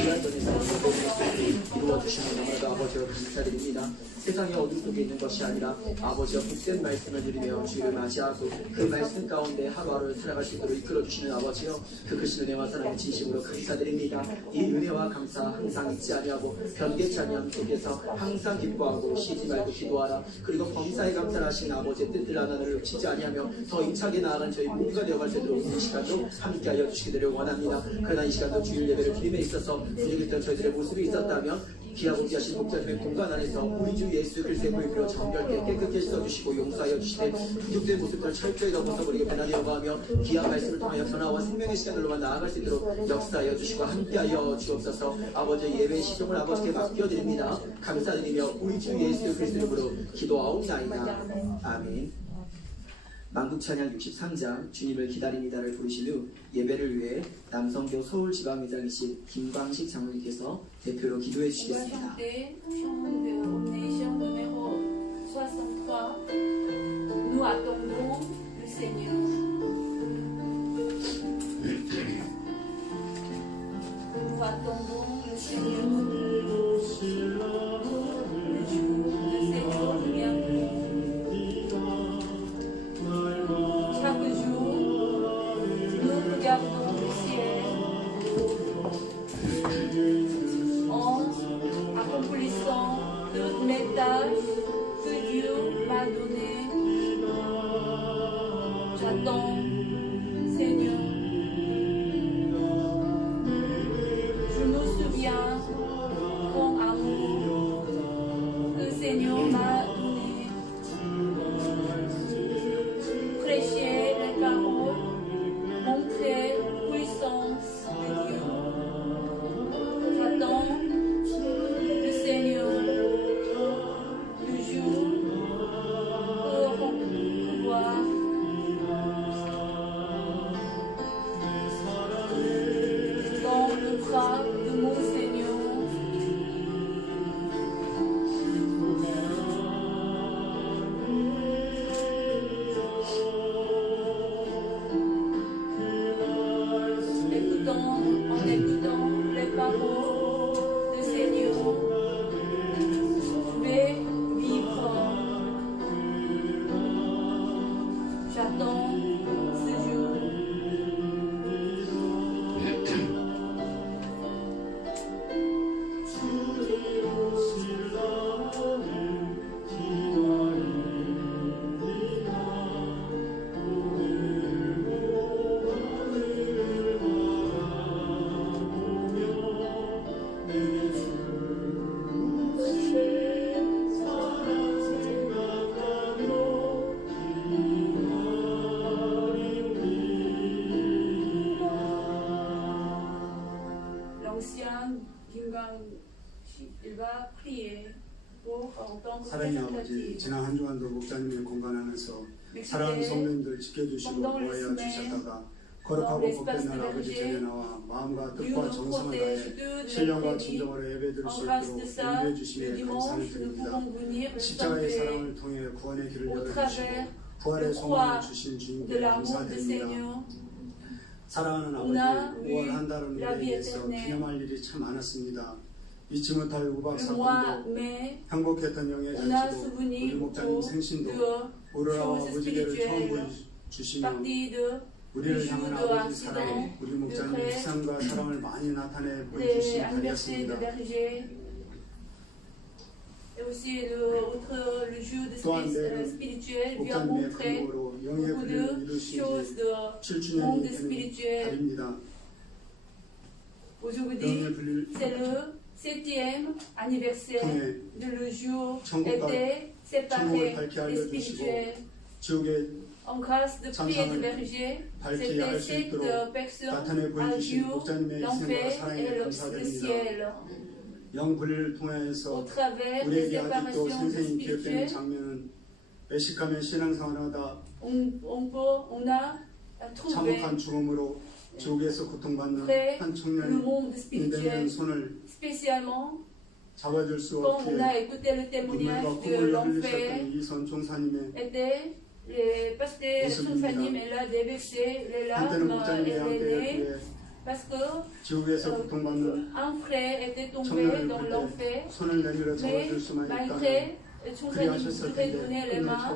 세상의 어둠 속에 있는 것이 아니라 아버지와 복된 말씀을 들으며 주를 맞이하고 그 말씀 가운데 하루하루를 살아갈 수 있도록 이끌어주시는 아버지여 그 크신 은혜와 사랑의 진심으로 감사드립니다. 이 은혜와 감사 항상 잊지 아니하고 변개치 아니함 속에서 항상 기뻐하고 쉬지 말고 기도하라. 그리고 범사에 감사하신 아버지의 뜻들 하나를 놓치지 아니하며 더 힘차게 나아간 저희 모두가 되어갈 수 있도록 이 시간도 함께하여 주시기를 원합니다. 그러나 이 시간도 주일 예배를 드림에 있어서 분위기던 저희들의 모습이 있었다면 귀하고 귀하신 목자님의 공간 안에서 우리 주 예수 그리스도의 보혈로 정결케 깨끗게 씻어주시고 용서하여 주시되 부족된 모습들을 철저히 넘어서버리게 변화되어 가며 귀한 말씀을 통하여 변화와 생명의 시간들로만 나아갈 수 있도록 역사하여 주시고 함께하여 주옵소서. 아버지의 예배의 시종을 아버지께 맡겨드립니다. 감사드리며 우리 주 예수 그리스도의 이름으로 기도하옵나이다. 아멘. 만국찬양 63장 주님을 기다립니다를 부르신 후 예배를 위해 남성교 서울지방의장이신 김광식 장로님께서 대표로 기도해 주시겠습니다. Nous attendons le Seigneur. Nous attendons le Seigneur. Le Seigneur vient. Chaque jour, nous regardons le ciel en accomplissant toutes mes tâches que Dieu m'a données. J'attends, Seigneur. Je me souviens ton amour que le Seigneur m'a donné. Prêcher les paroles, montrer la puissance de Dieu. J'attends le Seigneur, le jour pour pouvoir dans le bras de mon Seigneur. En écoutant les paroles du Seigneur, je vais vivre. J'attends ce jour. L'ancien il va prier pour entendre 사랑의 아버지, 지난 한 주간도 목사님의 공간하면서 사랑하는 성도님들 지켜주시고 보호하여 주셨다가 거룩하고 복된 날 아버지 전에 나와 마음과 뜻과 정성을 다해 신령과 진정으로 예배드릴 수 있도록 인도해 주시기에 감사를 드립니다. 십자가의 사랑을 통해 구원의 길을 열어주시고 부활의 소망을 주신 주님께 감사드립니다. 사랑하는 아버지, 5월 한 달은 우리에 대해서 기념할 일이 참 많았습니다. 잊지 못할 우박 사건도 행복했던 영예 잔치도 우리 목사님 생신도 오로라와 무지개를 처음 보여주시며 우리를 향한 아버지 사랑, 우리 목사님 희생과 사랑을 많이 나타내 보여주신 달이었습니다. Et aussi le jour de spirituel lui a montré beaucoup de choses de monde spirituel. Aujourd'hui, c'est le 7e anniversaire de le jour était séparé des spirituels. En grâce de prier du berger, c'était cette personne à Dieu, l'enfer et le ciel. 영불을 통해서 우리에게 아직도 생생히 기억되는 장면은 외식하며 신앙생활하다 참혹한 죽음으로 지옥에서 고통받는 한 청년이 되면 손을 잡아줄 수 없기에 눈물과 콧물을 흘리셨던 이선 총사님의 모습입니다. 한때는 목자님의 함께 Parce que 지옥에서 고통받는 un frère était tombé dans l'enfer, mais malgré son frère devait donner les mains,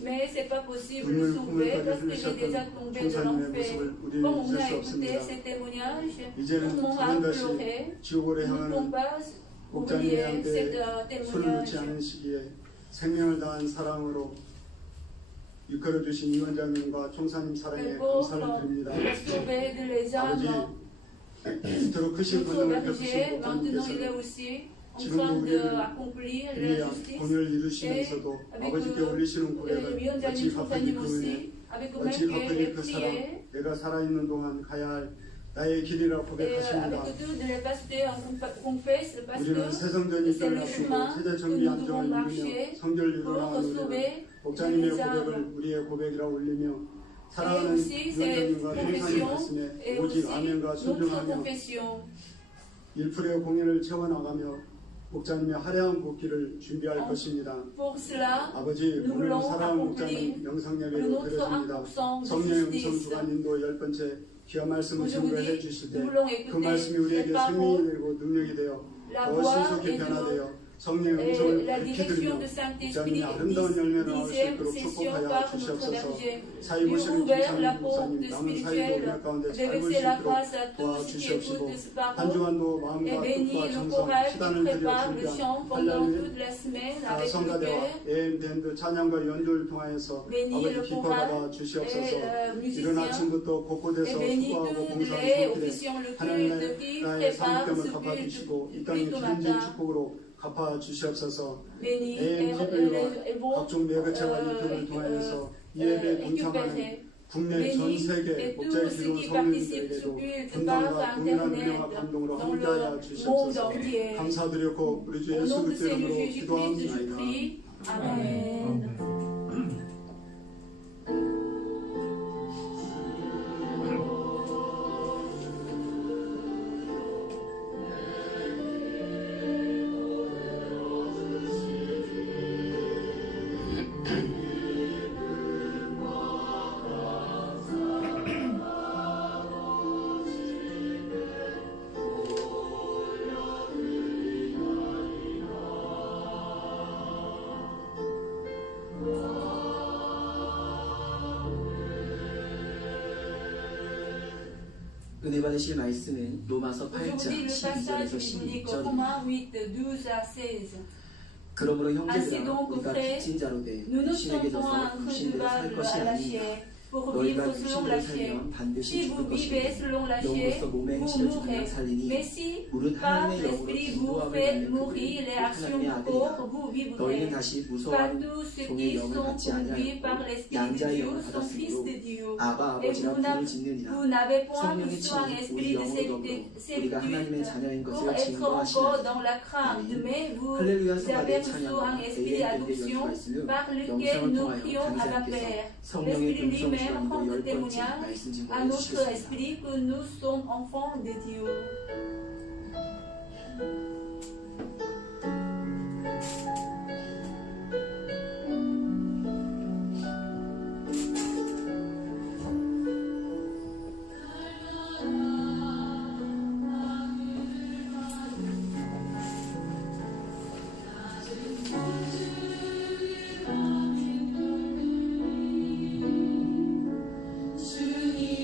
mais c'est pas possible de sauver parce qu'il est déjà tombé dans l'enfer. Quand on a écouté ces témoignages, tout le monde a pleuré. Nous ne pouvons pas oublier ce témoignage. 생명을 다한 사랑으로 이끌어주신 위원장님과 총사님 사랑에 감사를 드립니다. 아버지, 이토록 크신 권능을 베푸신 목사님께서 지금도 우리의 본을 이루시면서도 아버지께 올리시는 고백을 어찌 갚으니 그 은혜, 어찌 갚으니 그 사랑, 내가 살아있는 동안 가야 할 나의 길이라 고백하십니다. 우리는 새성전 입장을 앞두고 세대정비 안정을 이루며 성결 이루나오는 목자님의 고백을 우리의 고백이라 올리며 사랑하는 위원장님과 총사님 말씀에 오직 아멘과 순종하며 일풀의 공연을 채워나가며 목자님의 화려한 복귀를 준비할 것입니다. Pour cela, 아버지, nous 오늘 voulons 사랑하는 accomplir 목자님 영상 le 예배로 notre 드렸습니다. 1% de 성령의 음성 justice. 주간 인도 10번째 귀한 말씀을 증거해 Aujourd'hui, 주실 nous 때 voulons 그 말씀이 écouter 우리에게 cette parole, 생명이 되고 능력이 되어 la 더 voix 신속히 et 변화되어 성령의 et 음성을 la 밝히 direction 들으며 de Saint-Esprit, 목자님의 아름다운 열매를 나올 수 10e 있도록 session 축복하여 par notre 주시옵소서. berger. 사이 Lui 보시는 ouvert la 김찬 porte 목사님 남은 사이도 spirituelle, 우리 가운데 잘 볼 수 déverser la 있도록 grâce à tous ceux qui 도와주시옵시고 écoutent ce 한 parole, 주간도 et 마음과 뜻과 bénis le 정성 courage qui 시간을 들여 prépare le chant pendant 준비한 toute la semaine avec le 성가대와 cœur. AM밴드 찬양과 연주를 통하여서 Bénis 아버지 le 기뻐받아 chorale 주시옵소서. et 이른 musicien. 아침부터 Et 곳곳에서 bénis 수고하고 tous 봉사하는 les 손길에 officiants le culte 하나님의 qui 나의 préparent 상급점을 ce 갚아주시고 이 culte 땅의 au 기름진 matin. 축복으로 갚아주시옵소서. Bénis AMTV와 et vont 각종 매개체와 유튜브를 통하여서 이 예배에 동참하는 récupérer. 국내 전 Bénis 세계 et 목자의 tous ceux 기도원 qui participent 성민들에게도 au culte 분당과 par 동일한 은혜와 Internet 감동으로 dans le 함께하여 monde 주시옵소서. entier. 감사드렸고 우리 주 Au 예수 nom de 그리스도 Seigneur 이름으로 Jésus-Christ, je 기도합니다. prie. Amen. 은혜 받으실 말씀은 로마서 8장 Aujourd'hui, le passage 12절에서 biblique 16절입니다. Romains 8, 12 à 16. 그러므로 Ainsi 형제들아 donc, 우리가 frères, 빚진 자로 돼 Nous ne 육신에게 sommes pas 져서 육신대로 살 incorrigibles 것이 à la 아니라 chair pour 너희가 vivre selon la 육신대로 chair. 살면 반드시 Si 죽을 vous 것이니 vivez selon la chair, 영으로서 몸의 vous 행실을 죽이면 mourrez. 살리니 Mais si 물은 par 하나님의 영으로 l'esprit vous 인도함을 faites 받는 mourir les 그들이 actions 하나님의 du 아들이라 corps, vous 너희는 vivrez. 다시 Car 무서워하는 tous ceux 종의 qui 영을 sont 갖지 conduits par 아니하였고 l'esprit de 양자의 Dieu 영을 sont fils de 받았으므로 Dieu. 아바 Et 아버지라 부를 짓느니라. vous n'avez point 성령의 reçu un 친히 esprit 우리 de 영으로 더불어 우리가 하나님의 certitude 자녀인 pour 것을 être encore 증거하시나니 dans la crainte, mais vous 할렐루야 avez 성가대 reçu un 찬양과 esprit d'adoption AM밴드 연주가 있으며 par lequel 영상을 nous 통하여 crions à la 강사님께서 Père. 성령의 L'Esprit 음성 lui-même 주간도 rend 10번째 témoignage 말씀 à 증거해 notre 주셨습니다. esprit que nous sommes enfants de Dieu.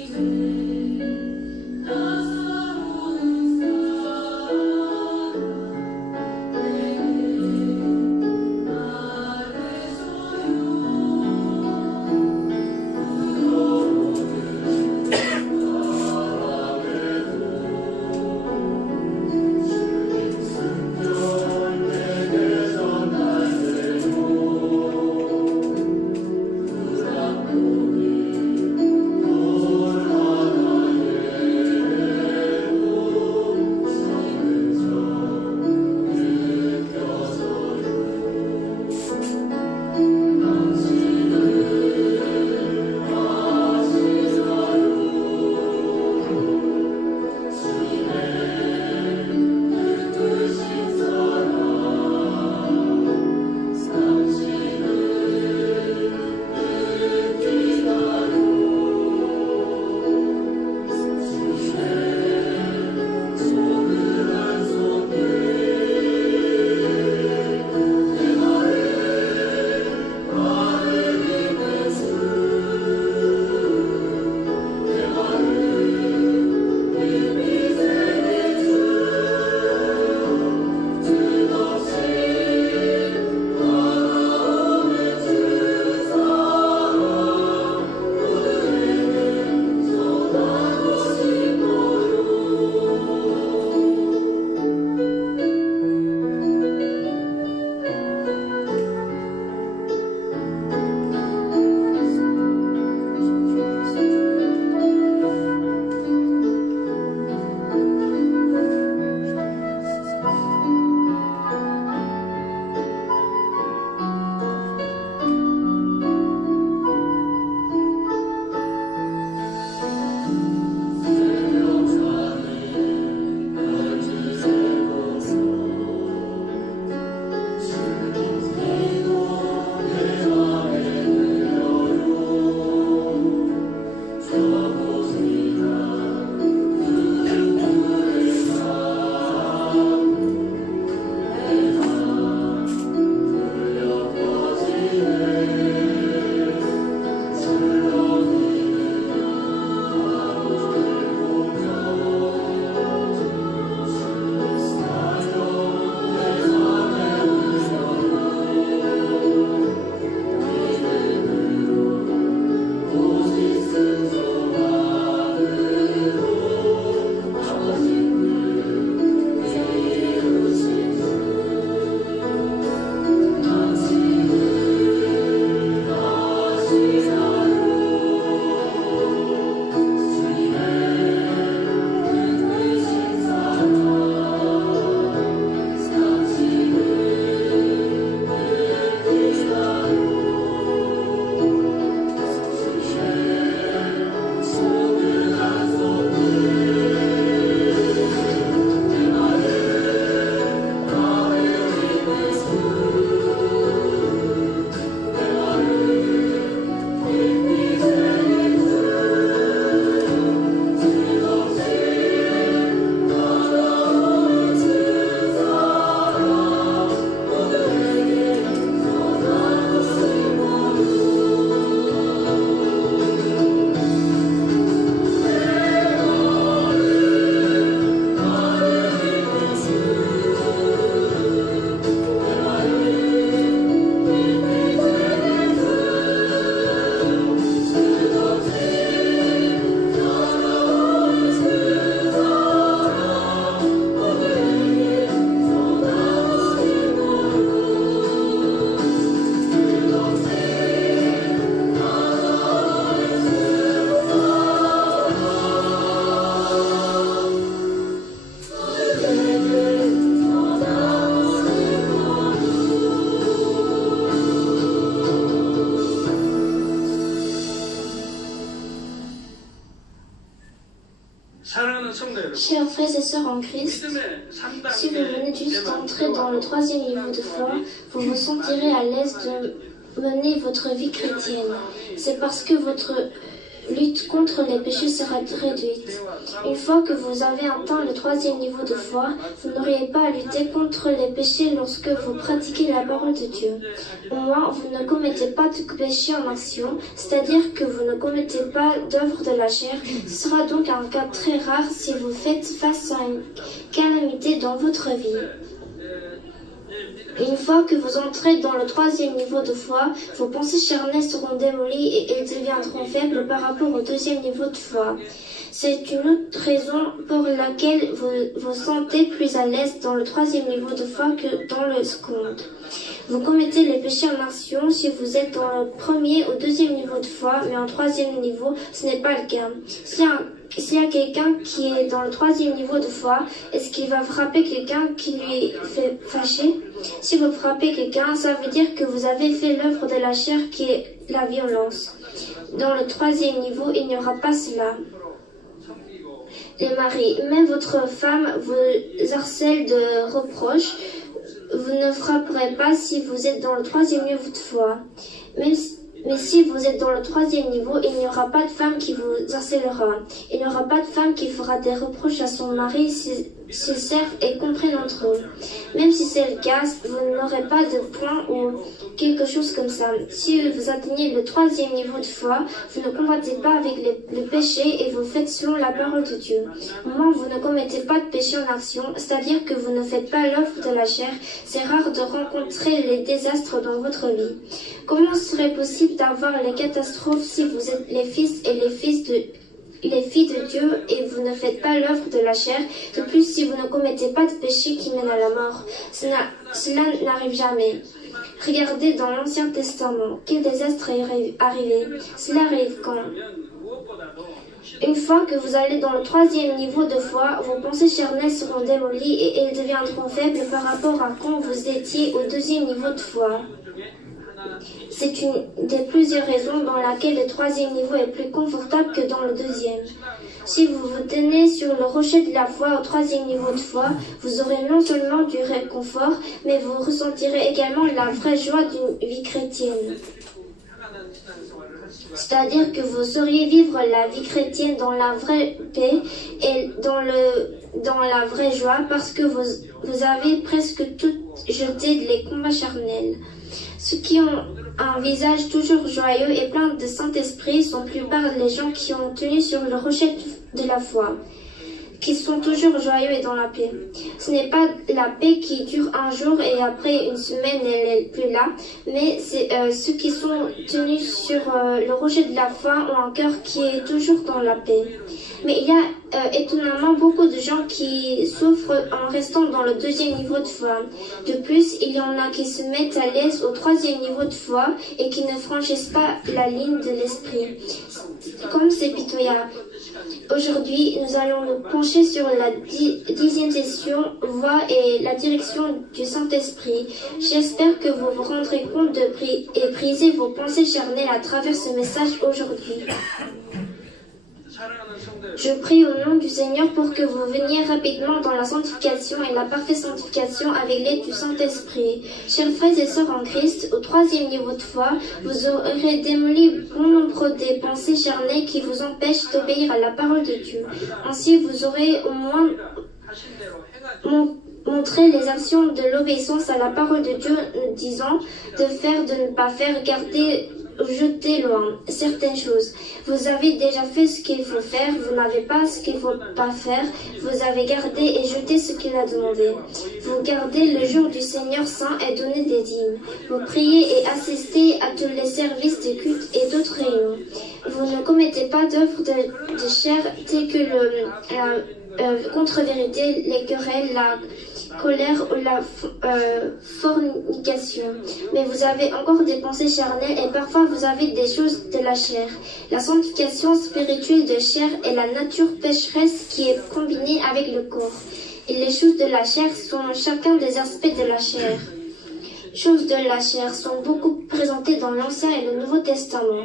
주님의 나사로운 삶 Chers frères et sœurs en Christ, si vous venez juste d'entrer dans le 3e niveau de foi, vous vous sentirez à l'aise de mener votre vie chrétienne. C'est parce que votre lutte contre les péchés sera réduite. Une fois que vous avez atteint le 3e niveau de foi, vous n'auriez pas à lutter contre les péchés lorsque vous pratiquez la parole de Dieu. Au moins, vous ne commettez pas de péché en action, c'est-à-dire que vous ne commettez pas d'œuvre de la chair. Ce sera donc un cas très rare si vous faites face à une calamité dans votre vie. Une fois que vous entrez dans le 3e niveau de foi, vos pensées charnelles seront démolies et elles deviendront faibles par rapport au 2e niveau de foi. C'est une autre raison pour laquelle vous vous sentez plus à l'aise dans le 3e niveau de foi que dans le second. Vous commettez les péchés en action si vous êtes dans le 1er ou 2e niveau de foi, mais en 3e niveau, ce n'est pas le cas. S'il y a quelqu'un qui est dans le 3e niveau de foi, est-ce qu'il va frapper quelqu'un qui lui fait fâcher? Si vous frappez quelqu'un, ça veut dire que vous avez fait l'œuvre de la chair qui est la violence. Dans le 3e niveau, il n'y aura pas cela. Les maris, même votre femme vous harcèle de reproches, vous ne frapperez pas si vous êtes dans le 3e niveau de foi. Mais si vous êtes dans le 3e niveau, il n'y aura pas de femme qui vous harcèlera. Il n'y aura pas de femme qui fera des reproches à son mari s'ils servent et comprennent entre eux. Même si c'est le cas, vous n'aurez pas de points ou quelque chose comme ça. Si vous atteignez le 3e niveau de foi, vous ne combattez pas avec le péché et vous faites selon la parole de Dieu. Au moins, vous ne commettez pas de péché en action, c'est-à-dire que vous ne faites pas l'œuvre de la chair. C'est rare de rencontrer les désastres dans votre vie. Comment serait possible d'avoir les catastrophes si vous êtes les fils et les filles de Dieu et vous ne faites pas l'œuvre de la chair? De plus, si vous ne commettez pas de péché qui mène à la mort, cela n'arrive jamais. Regardez dans l'Ancien Testament, quel désastre est arrivé. Cela arrive quand? Une fois que vous allez dans le 3e niveau de foi, vos pensées charnelles seront démolies et elles deviendront faibles par rapport à quand vous étiez au 2e niveau de foi. C'est une des plusieurs raisons dans laquelle le 3e niveau est plus confortable que dans le 2e. Si vous vous tenez sur le rocher de la foi au 3e niveau de foi, vous aurez non seulement du réconfort, mais vous ressentirez également la vraie joie d'une vie chrétienne. C'est-à-dire que vous sauriez vivre la vie chrétienne dans la vraie paix et dans la vraie joie parce que vous avez presque tout jeté les combats charnels. Ceux qui ont un visage toujours joyeux et plein de Saint-Esprit sont plupart les gens qui ont tenu sur le rocher de la foi, qui sont toujours joyeux et dans la paix. Ce n'est pas la paix qui dure un jour et après une semaine elle n'est plus là, mais c'est ceux qui sont tenus sur le rocher de la foi ont un cœur qui est toujours dans la paix. Mais il y a étonnamment beaucoup de gens qui souffrent en restant dans le 2e niveau de foi. De plus, il y en a qui se mettent à l'aise au 3e niveau de foi et qui ne franchissent pas la ligne de l'esprit. Comme c'est pitoyable. Aujourd'hui, nous allons nous pencher sur la 10e session, voix et la direction du Saint-Esprit. J'espère que vous vous rendrez compte et briser vos pensées charnelles à travers ce message aujourd'hui. Je prie au nom du Seigneur pour que vous veniez rapidement dans la sanctification et la parfaite sanctification avec l'aide du Saint-Esprit. Chers frères et sœurs en Christ, au 3e niveau de foi, vous aurez démoli bon nombre des pensées charnelles qui vous empêchent d'obéir à la parole de Dieu. Ainsi, vous aurez au moins montré les actions de l'obéissance à la parole de Dieu, disant de faire, de ne pas faire, garder, jeter loin certaines choses. Vous avez déjà fait ce qu'il faut faire, vous n'avez pas ce qu'il ne faut pas faire, vous avez gardé et jeté ce qu'il a demandé. Vous gardez le jour du Seigneur Saint et donnez des dîmes. Vous priez et assistez à tous les services de culte et d'autres réunions. Vous ne commettez pas d'œuvres de chair telles que la contre-vérité, les querelles, la colère ou la fornication. Mais vous avez encore des pensées charnelles et parfois vous avez des choses de la chair. La sanctification spirituelle de chair est la nature pécheresse qui est combinée avec le corps. Et les choses de la chair sont chacun des aspects de la chair. Choses de la chair sont beaucoup présentées dans l'Ancien et le Nouveau Testament.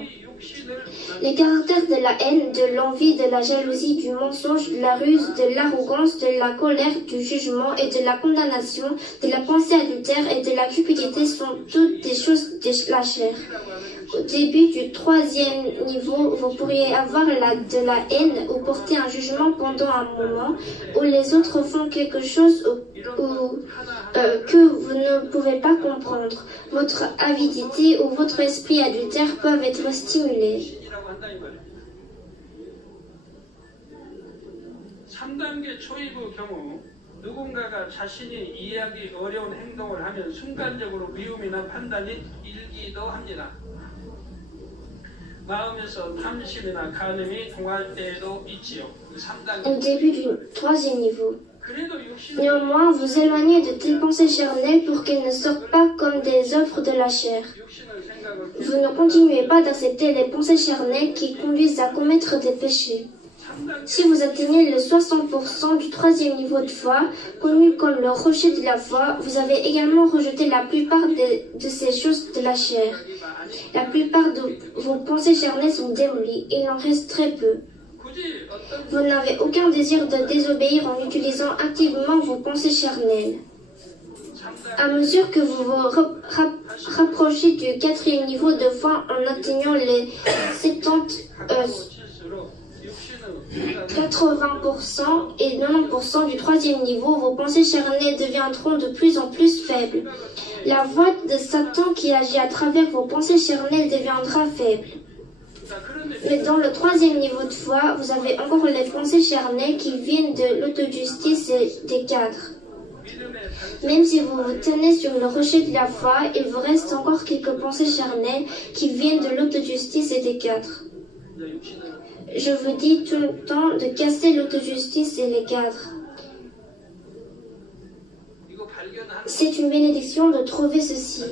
Les caractères de la haine, de l'envie, de la jalousie, du mensonge, de la ruse, de l'arrogance, de la colère, du jugement et de la condamnation, de la pensée adultère et de la cupidité sont toutes des choses de la chair. Au début du 3e niveau, vous pourriez avoir de la haine ou porter un jugement pendant un moment où les autres font quelque chose que vous ne pouvez pas comprendre. Votre avidité ou votre esprit adultère peuvent être stimulés. 3단계 초입의 경우 누군가가 자신이 이해하기 어려운 행동을 하면 순간적으로 미움이나 판단이 일기도 합니다. 마음에서 탐심이나 간음이 동할 때도 있지요. Au début du 3e niveau. Néanmoins, vous éloignez de telles pensées charnelles pour qu'elles ne sortent pas comme des œuvres de la chair. Vous ne continuez pas d'accepter les pensées charnelles qui conduisent à commettre des péchés. Si vous atteignez le 60% du 3e niveau de foi, connu comme le rocher de la foi, vous avez également rejeté la plupart de ces choses de la chair. La plupart de vos pensées charnelles sont démolies, il en reste très peu. Vous n'avez aucun désir de désobéir en utilisant activement vos pensées charnelles. À mesure que vous vous rapprochez du 4e niveau de foi en atteignant les 80% et 90% du 3e niveau, vos pensées charnelles deviendront de plus en plus faibles. La voix de Satan qui agit à travers vos pensées charnelles deviendra faible. Mais dans le 3e niveau de foi, vous avez encore les pensées charnelles qui viennent de l'autojustice et des cadres. Même si vous vous tenez sur le rocher de la foi, il vous reste encore quelques pensées charnelles qui viennent de l'autojustice et des cadres. Je vous dis tout le temps de casser l'autojustice et les cadres. C'est une bénédiction de trouver ceci.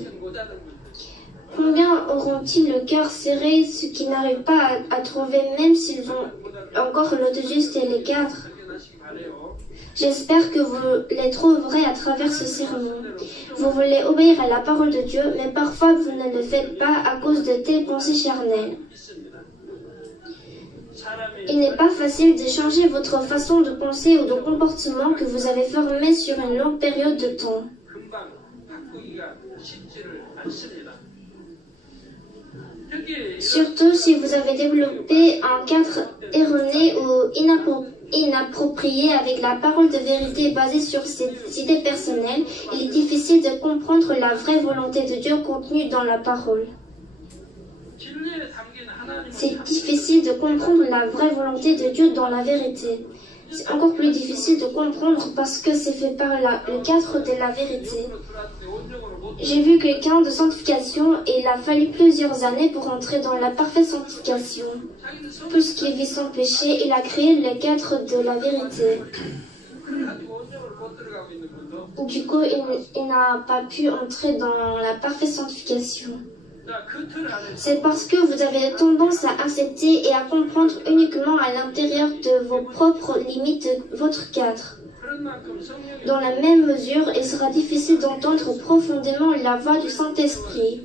Combien auront-ils le cœur serré, ceux qui n'arrivent pas à trouver, même s'ils ont encore l'autojustice et les cadres? J'espère que vous les trouverez à travers ce sermon. Vous voulez obéir à la parole de Dieu, mais parfois vous ne le faites pas à cause de telles pensées charnelles. Il n'est pas facile de changer votre façon de penser ou de comportement que vous avez formé sur une longue période de temps. Surtout si vous avez développé un cadre erroné ou inapproprié avec la parole de vérité basée sur ses idées personnelles, il est difficile de comprendre la vraie volonté de Dieu contenue dans la parole. C'est difficile de comprendre la vraie volonté de Dieu dans la vérité. C'est encore plus difficile de comprendre parce que c'est fait par le cadre de la vérité. J'ai vu quelqu'un de sanctification et il a fallu plusieurs années pour entrer dans la parfaite sanctification. Puisqu'il vit sans péché, il a créé le cadre de la vérité. Du coup, il n'a pas pu entrer dans la parfaite sanctification. C'est parce que vous avez tendance à accepter et à comprendre uniquement à l'intérieur de vos propres limites votre cadre. Dans la même mesure, il sera difficile d'entendre profondément la voix du Saint-Esprit.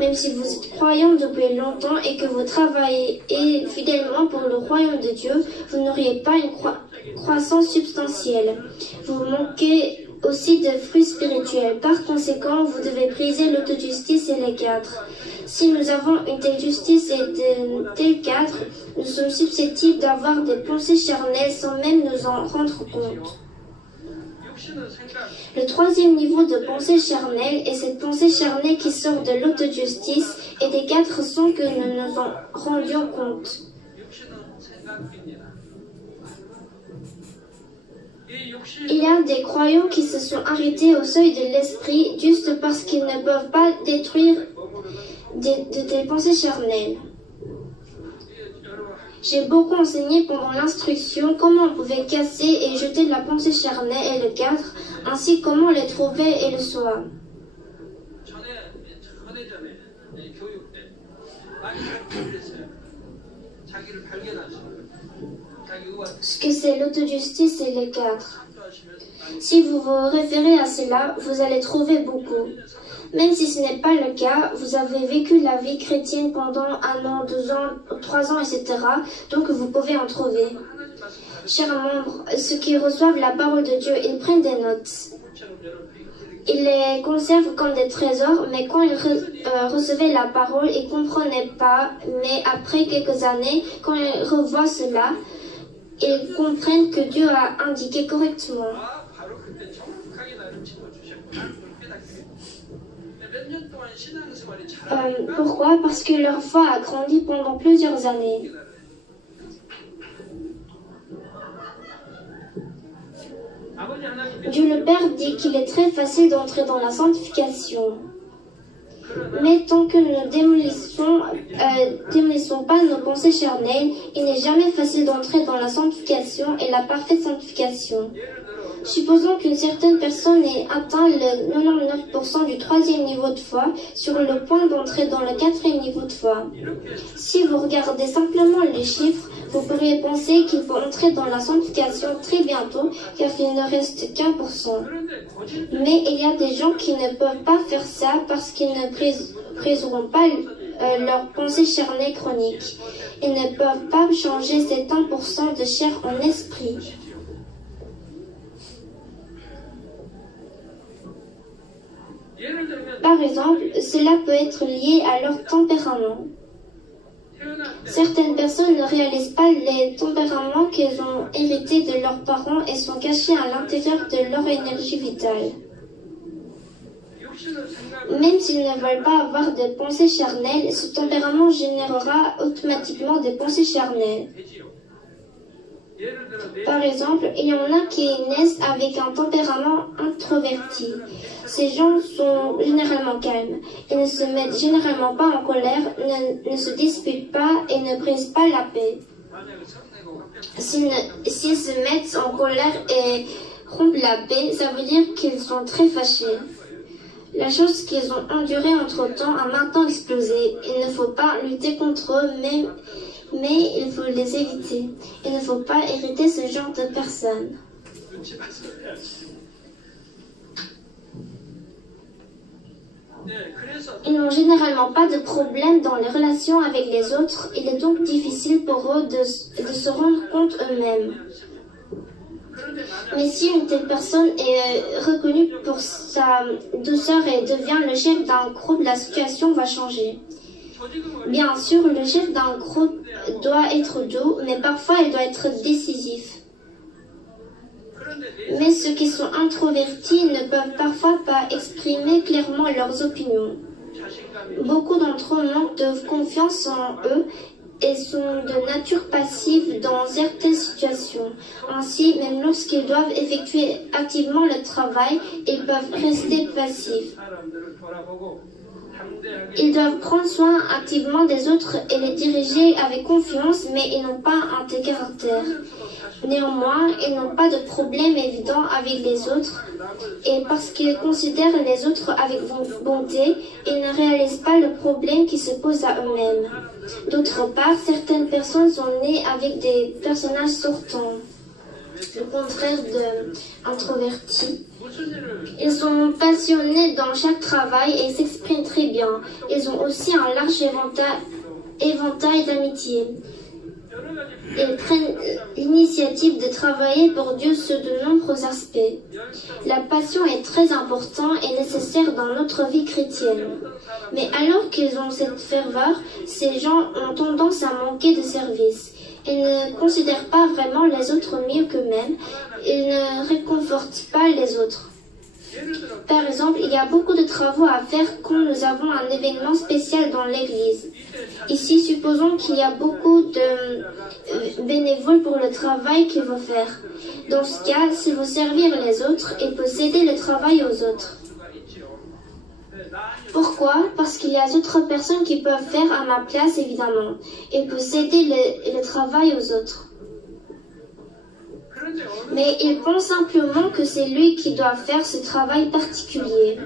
Même si vous êtes croyant depuis longtemps et que vous travaillez fidèlement pour le royaume de Dieu, vous n'auriez pas une croissance substantielle. Vous manquez aussi de fruits spirituels. Par conséquent, vous devez briser l'autojustice et les cadres. Si nous avons une telle justice et de tels cadres, nous sommes susceptibles d'avoir des pensées charnelles sans même nous en rendre compte. Le 3e niveau de pensée charnelle est cette pensée charnelle qui sort de l'autojustice et des cadres sans que nous nous en rendions compte. Il y a des croyants qui se sont arrêtés au seuil de l'esprit juste parce qu'ils ne peuvent pas détruire de telles pensées charnelles. J'ai beaucoup enseigné pendant l'instruction comment on pouvait casser et jeter la pensée charnelle et le cadre, ainsi comment les trouver et le soir. Ce que c'est l'autojustice et les cadres. Si vous vous référez à cela, vous allez trouver beaucoup. Même si ce n'est pas le cas, vous avez vécu la vie chrétienne pendant 1 an, 2 ans, 3 ans, etc. Donc vous pouvez en trouver. Chers membres, ceux qui reçoivent la parole de Dieu, ils prennent des notes. Ils les conservent comme des trésors, mais quand ils recevaient la parole, ils ne comprenaient pas. Mais après quelques années, quand ils revoient cela, ils comprennent que Dieu a indiqué correctement. Pourquoi? Parce que leur foi a grandi pendant plusieurs années. Dieu le Père dit qu'il est très facile d'entrer dans la sanctification. Mais tant que nous ne démolissons pas nos pensées charnelles, il n'est jamais facile d'entrer dans la sanctification et la parfaite sanctification. Supposons qu'une certaine personne ait atteint le 99% du 3e niveau de foi sur le point d'entrer dans le 4e niveau de foi. Si vous regardez simplement les chiffres, vous pourriez penser qu'il peut entrer dans la sanctification très bientôt car il ne reste qu'1%. Mais il y a des gens qui ne peuvent pas faire ça parce qu'ils ne briseront pas leur pensée charnelle chronique. Ils ne peuvent pas changer cet 1% de chair en esprit. Par exemple, cela peut être lié à leur tempérament. Certaines personnes ne réalisent pas les tempéraments qu'elles ont hérités de leurs parents et sont cachés à l'intérieur de leur énergie vitale. Même s'ils ne veulent pas avoir de pensées charnelles, ce tempérament générera automatiquement des pensées charnelles. Par exemple, il y en a qui naissent avec un tempérament introverti. Ces gens sont généralement calmes. Ils ne se mettent généralement pas en colère, ne se disputent pas et ne brisent pas la paix. S'ils se mettent en colère et rompent la paix, ça veut dire qu'ils sont très fâchés. La chose qu'ils ont endurée entre-temps a maintenant explosé. Il ne faut pas lutter contre eux, mais il faut les éviter. Il ne faut pas hériter ce genre de personnes. Ils n'ont généralement pas de problème dans les relations avec les autres. Il est donc difficile pour eux de se rendre compte eux-mêmes. Mais si une telle personne est reconnue pour sa douceur et devient le chef d'un groupe, la situation va changer. Bien sûr, le chef d'un groupe doit être doux, mais parfois il doit être décisif. Mais ceux qui sont introvertis ne peuvent parfois pas exprimer clairement leurs opinions. Beaucoup d'entre eux manquent de confiance en eux et sont de nature passive dans certaines situations. Ainsi, même lorsqu'ils doivent effectuer activement le travail, ils peuvent rester passifs. Ils doivent prendre soin activement des autres et les diriger avec confiance, mais ils n'ont pas un tel caractère. Néanmoins, ils n'ont pas de problème évident avec les autres, et parce qu'ils considèrent les autres avec bonté, ils ne réalisent pas le problème qui se pose à eux-mêmes. D'autre part, certaines personnes sont nées avec des personnages sortants, le contraire d'introvertis. Ils sont passionnés dans chaque travail et s'expriment très bien. Ils ont aussi un large éventail d'amitié. Ils prennent l'initiative de travailler pour Dieu sur de nombreux aspects. La passion est très importante et nécessaire dans notre vie chrétienne. Mais alors qu'ils ont cette ferveur, ces gens ont tendance à manquer de service. Ils ne considèrent pas vraiment les autres mieux qu'eux-mêmes. Ils ne réconfortent pas les autres. Par exemple, il y a beaucoup de travaux à faire quand nous avons un événement spécial dans l'église. Ici, supposons qu'il y a beaucoup de bénévoles pour le travail qu'il faut faire. Dans ce cas, s'il faut servir les autres, il peut céder le travail aux autres. Pourquoi? Parce qu'il y a d'autres personnes qui peuvent faire à ma place, évidemment. Il peut céder le travail aux autres. Mais il pense simplement que c'est lui qui doit faire ce travail particulier.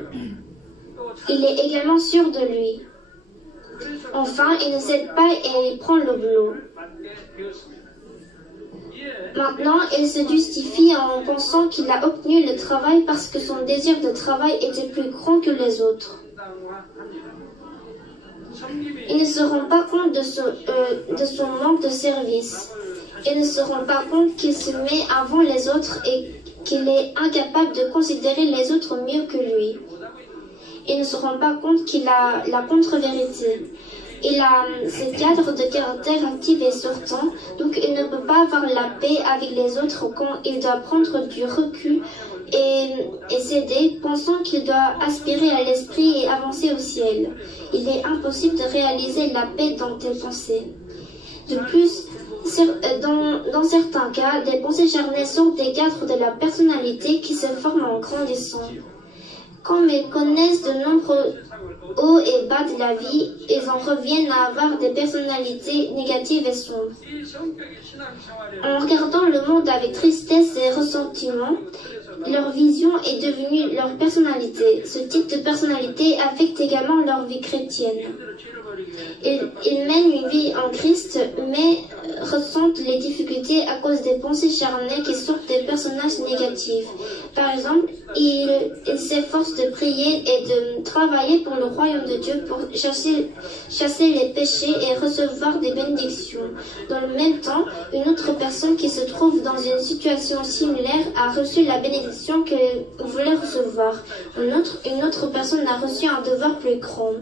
Il est également sûr de lui. Enfin, il ne cède pas et il prend le boulot. Maintenant, il se justifie en pensant qu'il a obtenu le travail parce que son désir de travail était plus grand que les autres. Ils ne se rendent pas compte de son manque de service. Ils ne se rendent pas compte qu'il se met avant les autres et qu'il est incapable de considérer les autres mieux que lui. Il ne se rend pas compte qu'il a la contre-vérité. Il a ce cadre de caractère actif et sortant, donc il ne peut pas avoir la paix avec les autres quand il doit prendre du recul et céder, pensant qu'il doit aspirer à l'esprit et avancer au ciel. Il est impossible de réaliser la paix dans tes pensées. De plus, dans certains cas, des pensées charnelles sortent des cadres de la personnalité qui se forment en grandissant. Comme ils connaissent de nombreux hauts et bas de la vie, ils en reviennent à avoir des personnalités négatives et sombres. En regardant le monde avec tristesse et ressentiment, leur vision est devenue leur personnalité. Ce type de personnalité affecte également leur vie chrétienne. Ils mènent une vie en Christ, mais ressentent les difficultés à cause des pensées charnelles qui sortent des personnages négatifs. Par exemple, ils s'efforcent de prier et de travailler pour le royaume de Dieu pour chasser les péchés et recevoir des bénédictions. Dans le même temps, une autre personne qui se trouve dans une situation similaire a reçu la bénédiction qu'elle voulait recevoir. Une autre personne a reçu un devoir plus grand.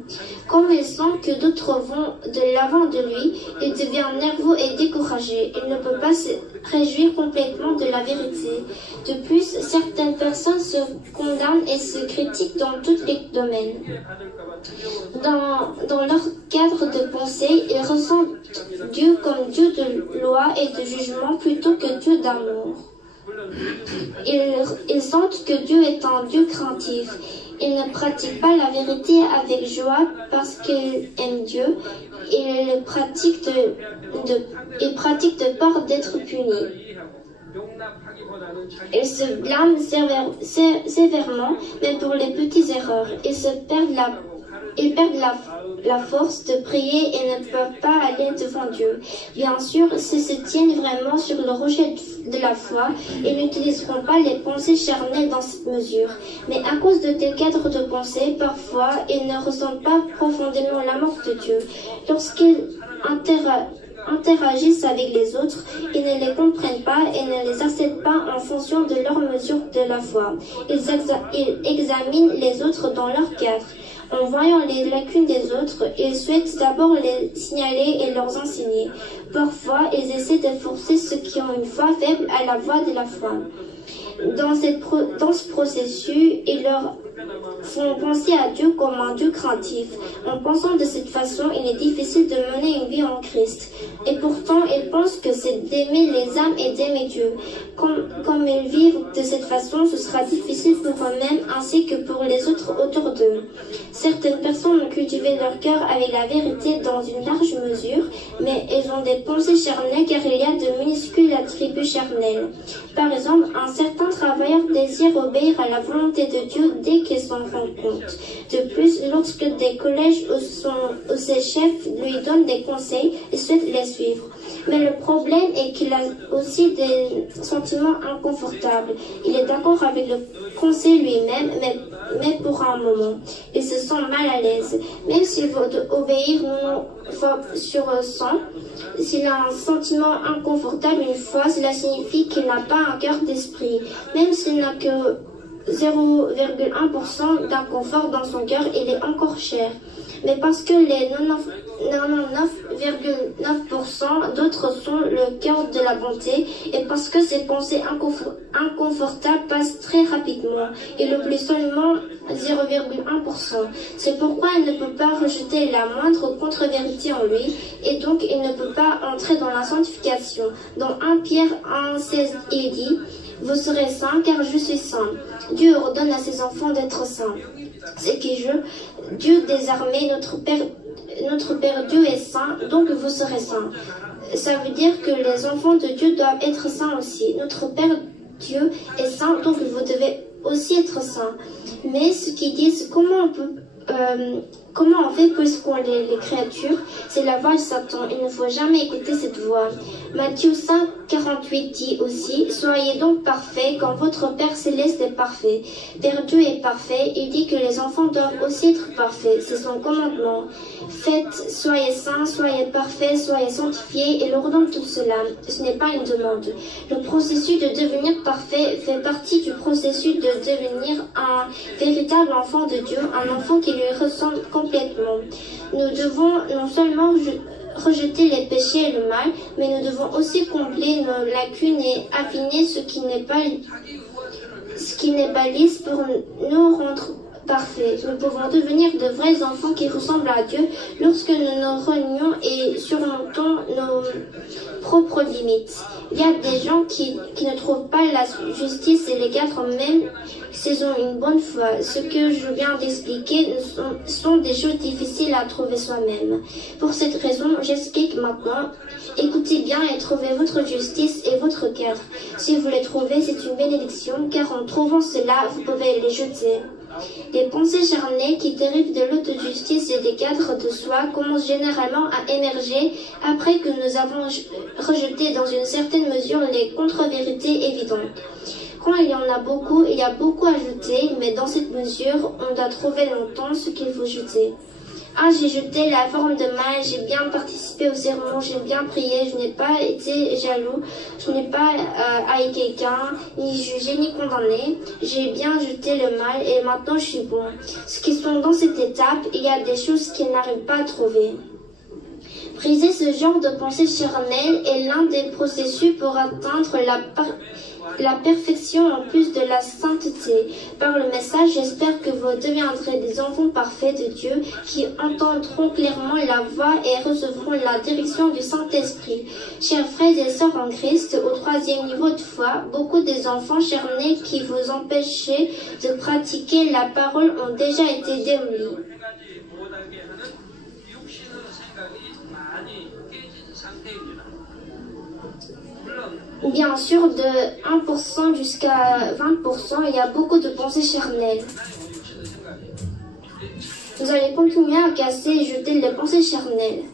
Comme il sent que d'autres vont de l'avant de lui, il devient nerveux et découragé. Il ne peut pas se réjouir complètement de la vérité. De plus, certaines personnes se condamnent et se critiquent dans tous les domaines. Dans leur cadre de pensée, ils ressentent Dieu comme Dieu de loi et de jugement plutôt que Dieu d'amour. Ils sentent que Dieu est un Dieu craintif. Ils ne pratiquent pas la vérité avec joie parce qu'ils aiment Dieu. Ils pratiquent de peur d'être punis. Ils se blâment sévèrement, même pour les petites erreurs. Ils perdent la force de prier et ne peuvent pas aller devant Dieu. Bien sûr, s'ils se tiennent vraiment sur le rejet de la foi, ils n'utiliseront pas les pensées charnelles dans cette mesure. Mais à cause de tel cadre de pensée, parfois, ils ne ressentent pas profondément l'amour de Dieu. Lorsqu'ils interagissent avec les autres, ils ne les comprennent pas et ne les acceptent pas en fonction de leur mesure de la foi. Ils examinent les autres dans leur cadre. En voyant les lacunes des autres, ils souhaitent d'abord les signaler et leur enseigner. Parfois, ils essaient de forcer ceux qui ont une foi faible à la voie de la foi. Dans ce processus, ils leur font penser à Dieu comme un Dieu craintif. En pensant de cette façon, il est difficile de mener une vie en Christ. Et pourtant, ils pensent que c'est d'aimer les âmes et d'aimer Dieu. Comme ils vivent de cette façon, ce sera difficile pour eux-mêmes ainsi que pour les autres autour d'eux. Certaines personnes ont cultivé leur cœur avec la vérité dans une large mesure, mais elles ont des pensées charnelles car il y a de minuscules attributs charnels. Par exemple, un certain travailleur désire obéir à la volonté de Dieu dès qu'il s'en rend compte. De plus, lorsque des collèges ou ses chefs lui donnent des conseils, il souhaite les suivre. Mais le problème est qu'il a aussi des sentiments inconfortables. Il est d'accord avec le conseil lui-même, mais pour un moment. Il se sent mal à l'aise. Même s'il veut obéir une fois sur 100, s'il a un sentiment inconfortable une fois, cela signifie qu'il n'a pas un cœur d'esprit. Même s'il n'a que 0,1% d'inconfort dans son cœur, il est encore cher. Mais parce que les 99,9% d'autres sont le cœur de la bonté et parce que ces pensées inconfortables passent très rapidement, il oublie seulement 0,1%. C'est pourquoi il ne peut pas rejeter la moindre contre-vérité en lui et donc il ne peut pas entrer dans la sanctification. Dans 1 Pierre 1,16, il dit: vous serez saints car je suis saint. Dieu ordonne à ses enfants d'être saints. C'est que Dieu des armées, notre Père Dieu est saint, donc vous serez saints. Ça veut dire que les enfants de Dieu doivent être saints aussi. Notre Père Dieu est saint, donc vous devez aussi être saints. Mais ce qu'ils disent, comment on peut Comment on fait puisqu'on est les créatures? C'est la voix de Satan. Il ne faut jamais écouter cette voix. Matthieu 5, 48 dit aussi, « Soyez donc parfaits comme votre Père Céleste est parfait. » Père Dieu est parfait. Il dit que les enfants doivent aussi être parfaits. C'est son commandement. Faites, soyez saints, soyez parfaits, soyez sanctifiés. Et l'ordonne tout cela. Ce n'est pas une demande. Le processus de devenir parfait fait partie du processus de devenir un véritable enfant de Dieu, un enfant qui lui ressemble complètement. Nous devons non seulement rejeter les péchés et le mal, mais nous devons aussi combler nos lacunes et affiner ce qui n'est pas lisse pour nous rendre parfaits. Nous pouvons devenir de vrais enfants qui ressemblent à Dieu lorsque nous nous renions et surmontons nos propres limites. Il y a des gens qui ne trouvent pas la justice et les quatre même s'ils ont une bonne foi. Ce que je viens d'expliquer sont des choses difficiles à trouver soi-même. Pour cette raison, j'explique maintenant. Écoutez bien et trouvez votre justice et votre cadre. Si vous les trouvez, c'est une bénédiction, car en trouvant cela, vous pouvez les jeter. Les pensées charnelles qui dérivent de l'autojustice et des cadres de soi commencent généralement à émerger après que nous avons rejeté dans une certaine mesure les contre-vérités évidentes. Quand il y en a beaucoup, il y a beaucoup à jeter, mais dans cette mesure, on doit trouver longtemps ce qu'il faut jeter. Ah, j'ai jeté la forme de mal, j'ai bien participé au sermon, j'ai bien prié, je n'ai pas été jaloux, je n'ai pas haï quelqu'un, ni jugé, ni condamné. J'ai bien jeté le mal et maintenant je suis bon. Ce qui sont dans cette étape, il y a des choses qu'ils n'arrivent pas à trouver. Briser ce genre de pensée charnelle est l'un des processus pour atteindre la perfection en plus de la sainteté. Par le message, j'espère que vous deviendrez des enfants parfaits de Dieu qui entendront clairement la voix et recevront la direction du Saint-Esprit. Chers frères et sœurs en Christ, au 3e niveau de foi, beaucoup des enfants charnés qui vous empêchaient de pratiquer la parole ont déjà été démolis. Bien sûr, de 1% jusqu'à 20%, il y a beaucoup de pensées charnelles. Vous allez continuer à casser et jeter les pensées charnelles.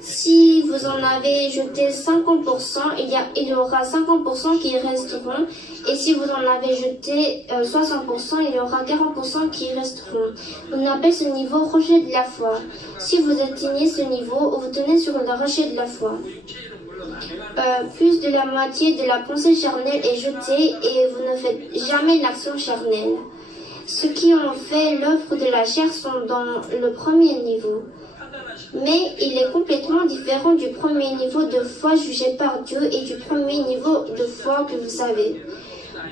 Si vous en avez jeté 50%, il y aura 50% qui resteront. Et si vous en avez jeté 60%, il y aura 40% qui resteront. On appelle ce niveau rejet de la foi. Si vous atteignez ce niveau, vous tenez sur le rejet de la foi. Plus de la moitié de la pensée charnelle est jetée et vous ne faites jamais l'action charnelle. Ceux qui ont fait l'œuvre de la chair sont dans le premier niveau. Mais il est complètement différent du premier niveau de foi jugé par Dieu et du premier niveau de foi que vous savez.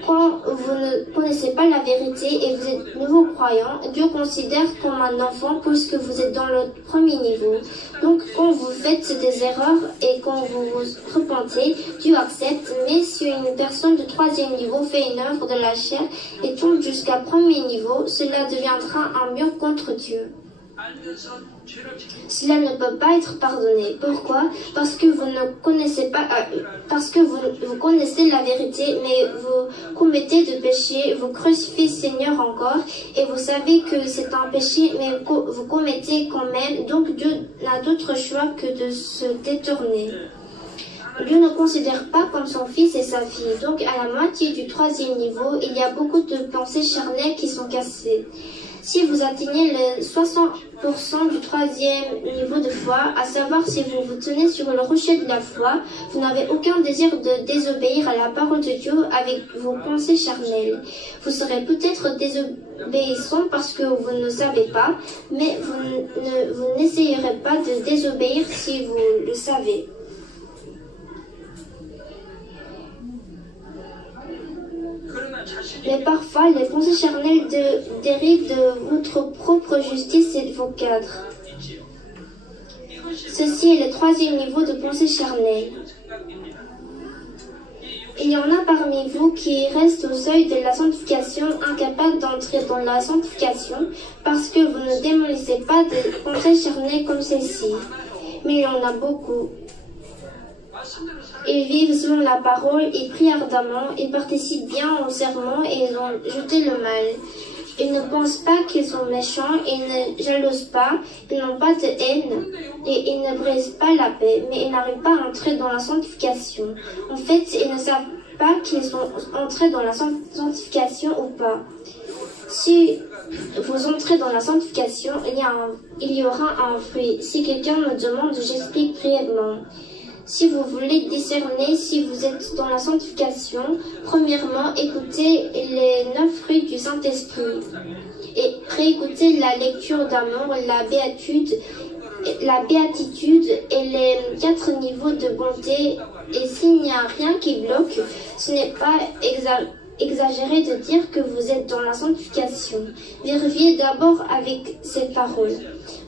Quand vous ne connaissez pas la vérité et vous êtes nouveau croyant, Dieu considère comme un enfant puisque vous êtes dans le premier niveau. Donc quand vous faites des erreurs et quand vous vous repentez, Dieu accepte. Mais si une personne de 3e niveau fait une œuvre de la chair et tombe jusqu'à premier niveau, cela deviendra un mur contre Dieu. Cela ne peut pas être pardonné. Pourquoi? Parce que vous ne connaissez pas, parce que vous connaissez la vérité, mais vous commettez de péché, vous crucifiez le Seigneur encore, et vous savez que c'est un péché, mais vous commettez quand même. Donc Dieu n'a d'autre choix que de se détourner. Dieu ne considère pas comme son fils et sa fille. Donc à la moitié du 3e niveau, il y a beaucoup de pensées charnelles qui sont cassées. Si vous atteignez le 60% du 3e niveau de foi, à savoir si vous vous tenez sur le rocher de la foi, vous n'avez aucun désir de désobéir à la parole de Dieu avec vos pensées charnelles. Vous serez peut-être désobéissant parce que vous ne savez pas, mais vous n'essayerez pas de désobéir si vous le savez. Mais parfois, les pensées charnelles dérivent de votre propre justice et de vos cadres. Ceci est le 3e niveau de pensée charnelle. Il y en a parmi vous qui restent au seuil de la sanctification, incapables d'entrer dans la sanctification, parce que vous ne démolissez pas des pensées charnelles comme celle-ci. Mais il y en a beaucoup. Ils vivent selon la parole, ils prient ardemment, ils participent bien au sermon et ils ont jeté le mal. Ils ne pensent pas qu'ils sont méchants, ils ne jalousent pas, ils n'ont pas de haine et ils ne brisent pas la paix, mais ils n'arrivent pas à entrer dans la sanctification. En fait, ils ne savent pas qu'ils sont entrés dans la sanctification ou pas. Si vous entrez dans la sanctification, il y aura un fruit. Si quelqu'un me demande, j'explique brièvement. Si vous voulez discerner si vous êtes dans la sanctification, premièrement, écoutez les 9 fruits du Saint-Esprit et réécoutez la lecture d'amour, la béatitude et les 4 niveaux de bonté. Et s'il n'y a rien qui bloque, ce n'est pas exagéré de dire que vous êtes dans la sanctification. Vérifiez d'abord avec ces paroles.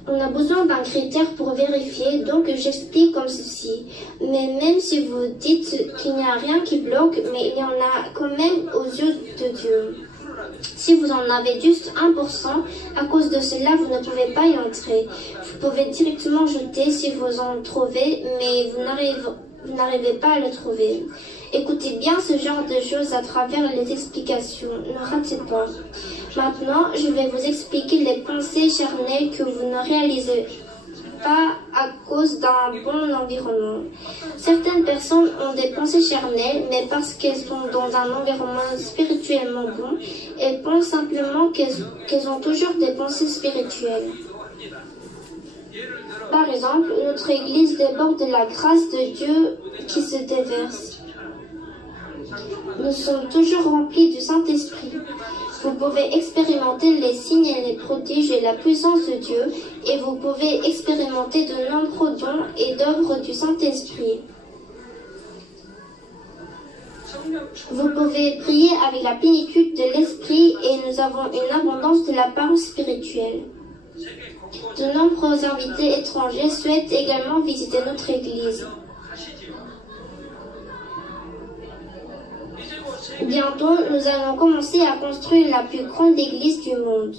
On a besoin d'un critère pour vérifier, donc j'explique comme ceci. Mais même si vous dites qu'il n'y a rien qui bloque, mais il y en a quand même aux yeux de Dieu. Si vous en avez juste 1%, à cause de cela, vous ne pouvez pas y entrer. Vous pouvez directement jeter si vous en trouvez, mais vous n'arrivez pas à le trouver. Écoutez bien ce genre de choses à travers les explications. Ne ratez pas. Maintenant, je vais vous expliquer les pensées charnelles que vous ne réalisez pas à cause d'un bon environnement. Certaines personnes ont des pensées charnelles, mais parce qu'elles sont dans un environnement spirituellement bon, elles pensent simplement qu'elles ont toujours des pensées spirituelles. Par exemple, notre Église déborde de la grâce de Dieu qui se déverse. Nous sommes toujours remplis du Saint-Esprit. Vous pouvez expérimenter les signes et les prodiges et la puissance de Dieu, et vous pouvez expérimenter de nombreux dons et d'œuvres du Saint-Esprit. Vous pouvez prier avec la plénitude de l'Esprit, et nous avons une abondance de la parole spirituelle. De nombreux invités étrangers souhaitent également visiter notre Église. Bientôt, nous allons commencer à construire la plus grande église du monde.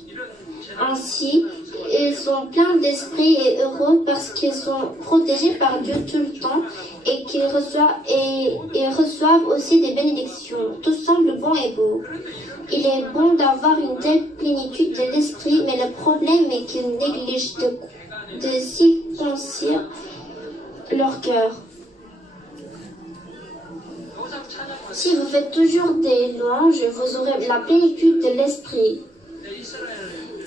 Ainsi, ils sont pleins d'esprit et heureux parce qu'ils sont protégés par Dieu tout le temps et qu'ils reçoivent aussi des bénédictions. Tout semble bon et beau. Il est bon d'avoir une telle plénitude de l'esprit, mais le problème est qu'ils négligent de circoncire leur cœur. Si vous faites toujours des louanges, vous aurez la plénitude de l'esprit.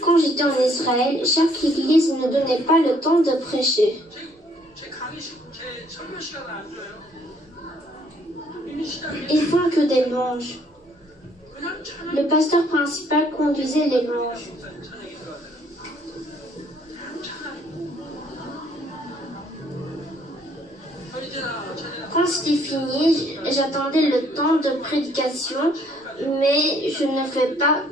Quand j'étais en Israël, chaque église ne donnait pas le temps de prêcher. Ils font que des louanges. Le pasteur principal conduisait les louanges. Quand c'était fini, j'attendais le temps de prédication, mais je ne fais pas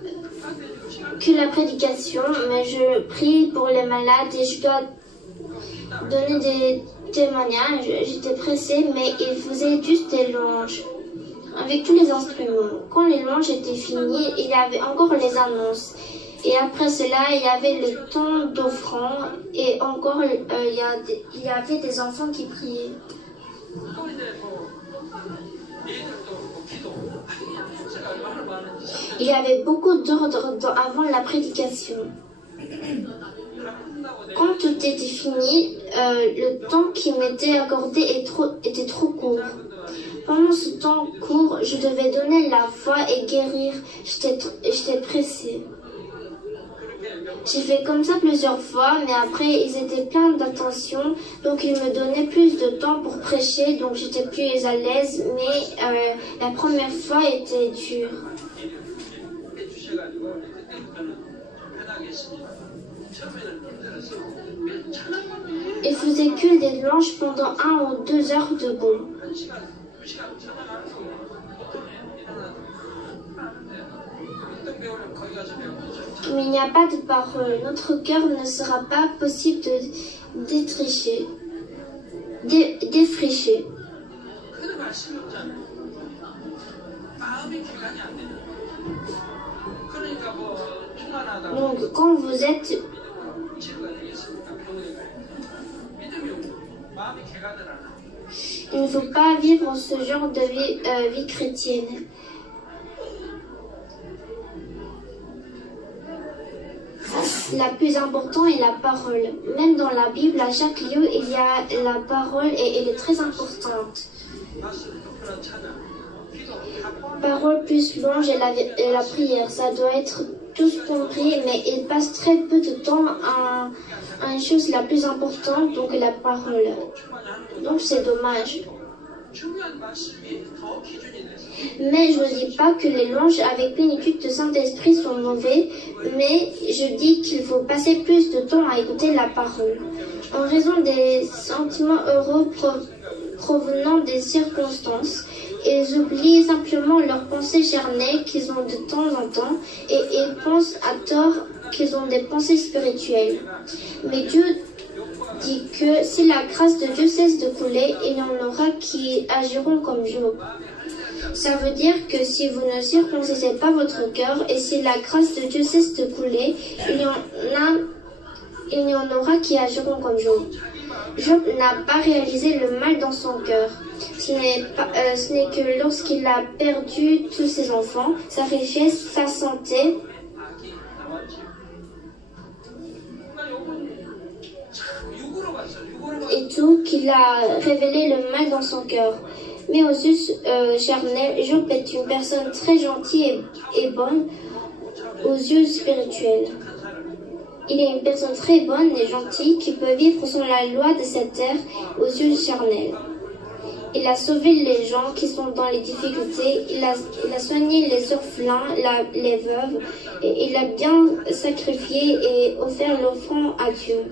que la prédication, mais je prie pour les malades et je dois donner des témoignages. J'étais pressée, mais il faisait juste des louanges avec tous les instruments. Quand les louanges étaient finies, il y avait encore les annonces. Et après cela, il y avait le temps d'offrande et encore il y avait des enfants qui priaient. Il y avait beaucoup d'ordre avant la prédication. Quand tout était fini, le temps qui m'était accordé était trop court. Pendant ce temps court, je devais donner la foi et guérir. J'étais pressée. J'ai fait comme ça plusieurs fois, mais après ils étaient pleins d'attention, donc ils me donnaient plus de temps pour prêcher, donc j'étais plus à l'aise, mais la première fois était dure. Ils faisaient que des louanges pendant 1 ou 2 heures debout. Mais il n'y a pas de parole. Notre cœur ne sera pas possible de défricher. Donc, quand vous êtes... Il ne faut pas vivre ce genre de vie chrétienne. la plus importante est la parole. Même dans la Bible, à chaque lieu, il y a la parole et elle est très importante. Parole plus louange et la prière, ça doit être tous compris, mais il passe très peu de temps à une chose la plus importante, donc la parole. Donc c'est dommage. Mais je ne dis pas que les louanges avec plénitude de Saint-Esprit sont mauvais, mais je dis qu'il faut passer plus de temps à écouter la parole. En raison des sentiments heureux provenant des circonstances, ils oublient simplement leurs pensées charnelles qu'ils ont de temps en temps et ils pensent à tort qu'ils ont des pensées spirituelles. Mais Dieu dit que si la grâce de Dieu cesse de couler, il y en aura qui agiront comme Job. Ça veut dire que si vous ne circoncisez pas votre cœur et si la grâce de Dieu cesse de couler, il y en aura qui agiront comme Job. Job n'a pas réalisé le mal dans son cœur. Ce n'est que lorsqu'il a perdu tous ses enfants, sa richesse, sa santé, et tout, qu'il a révélé le mal dans son cœur. Mais aux yeux charnels, Job est une personne très gentille et bonne aux yeux spirituels. Il est une personne très bonne et gentille qui peut vivre selon la loi de cette terre aux yeux charnels. Il a sauvé les gens qui sont dans les difficultés, il a soigné les orphelins, les veuves, et il a bien sacrifié et offert l'offrande à Dieu.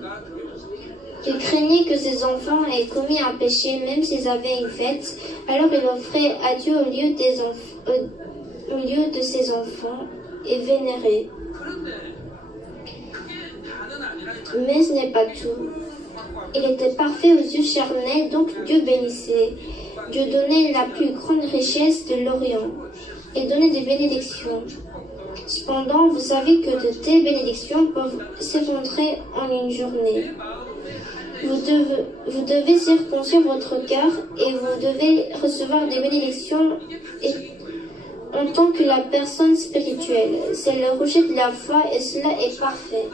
Il craignait que ses enfants aient commis un péché, même s'ils avaient une fête, alors il offrait à Dieu au lieu de ses enfants et vénérait. Mais ce n'est pas tout. Il était parfait aux yeux charnels, donc Dieu bénissait. Dieu donnait la plus grande richesse de l'Orient et donnait des bénédictions. Cependant, vous savez que de telles bénédictions peuvent s'effondrer en une journée. Vous devez circoncire votre cœur et vous devez recevoir des bénédictions en tant que la personne spirituelle. C'est le rejet de la foi et cela est parfait.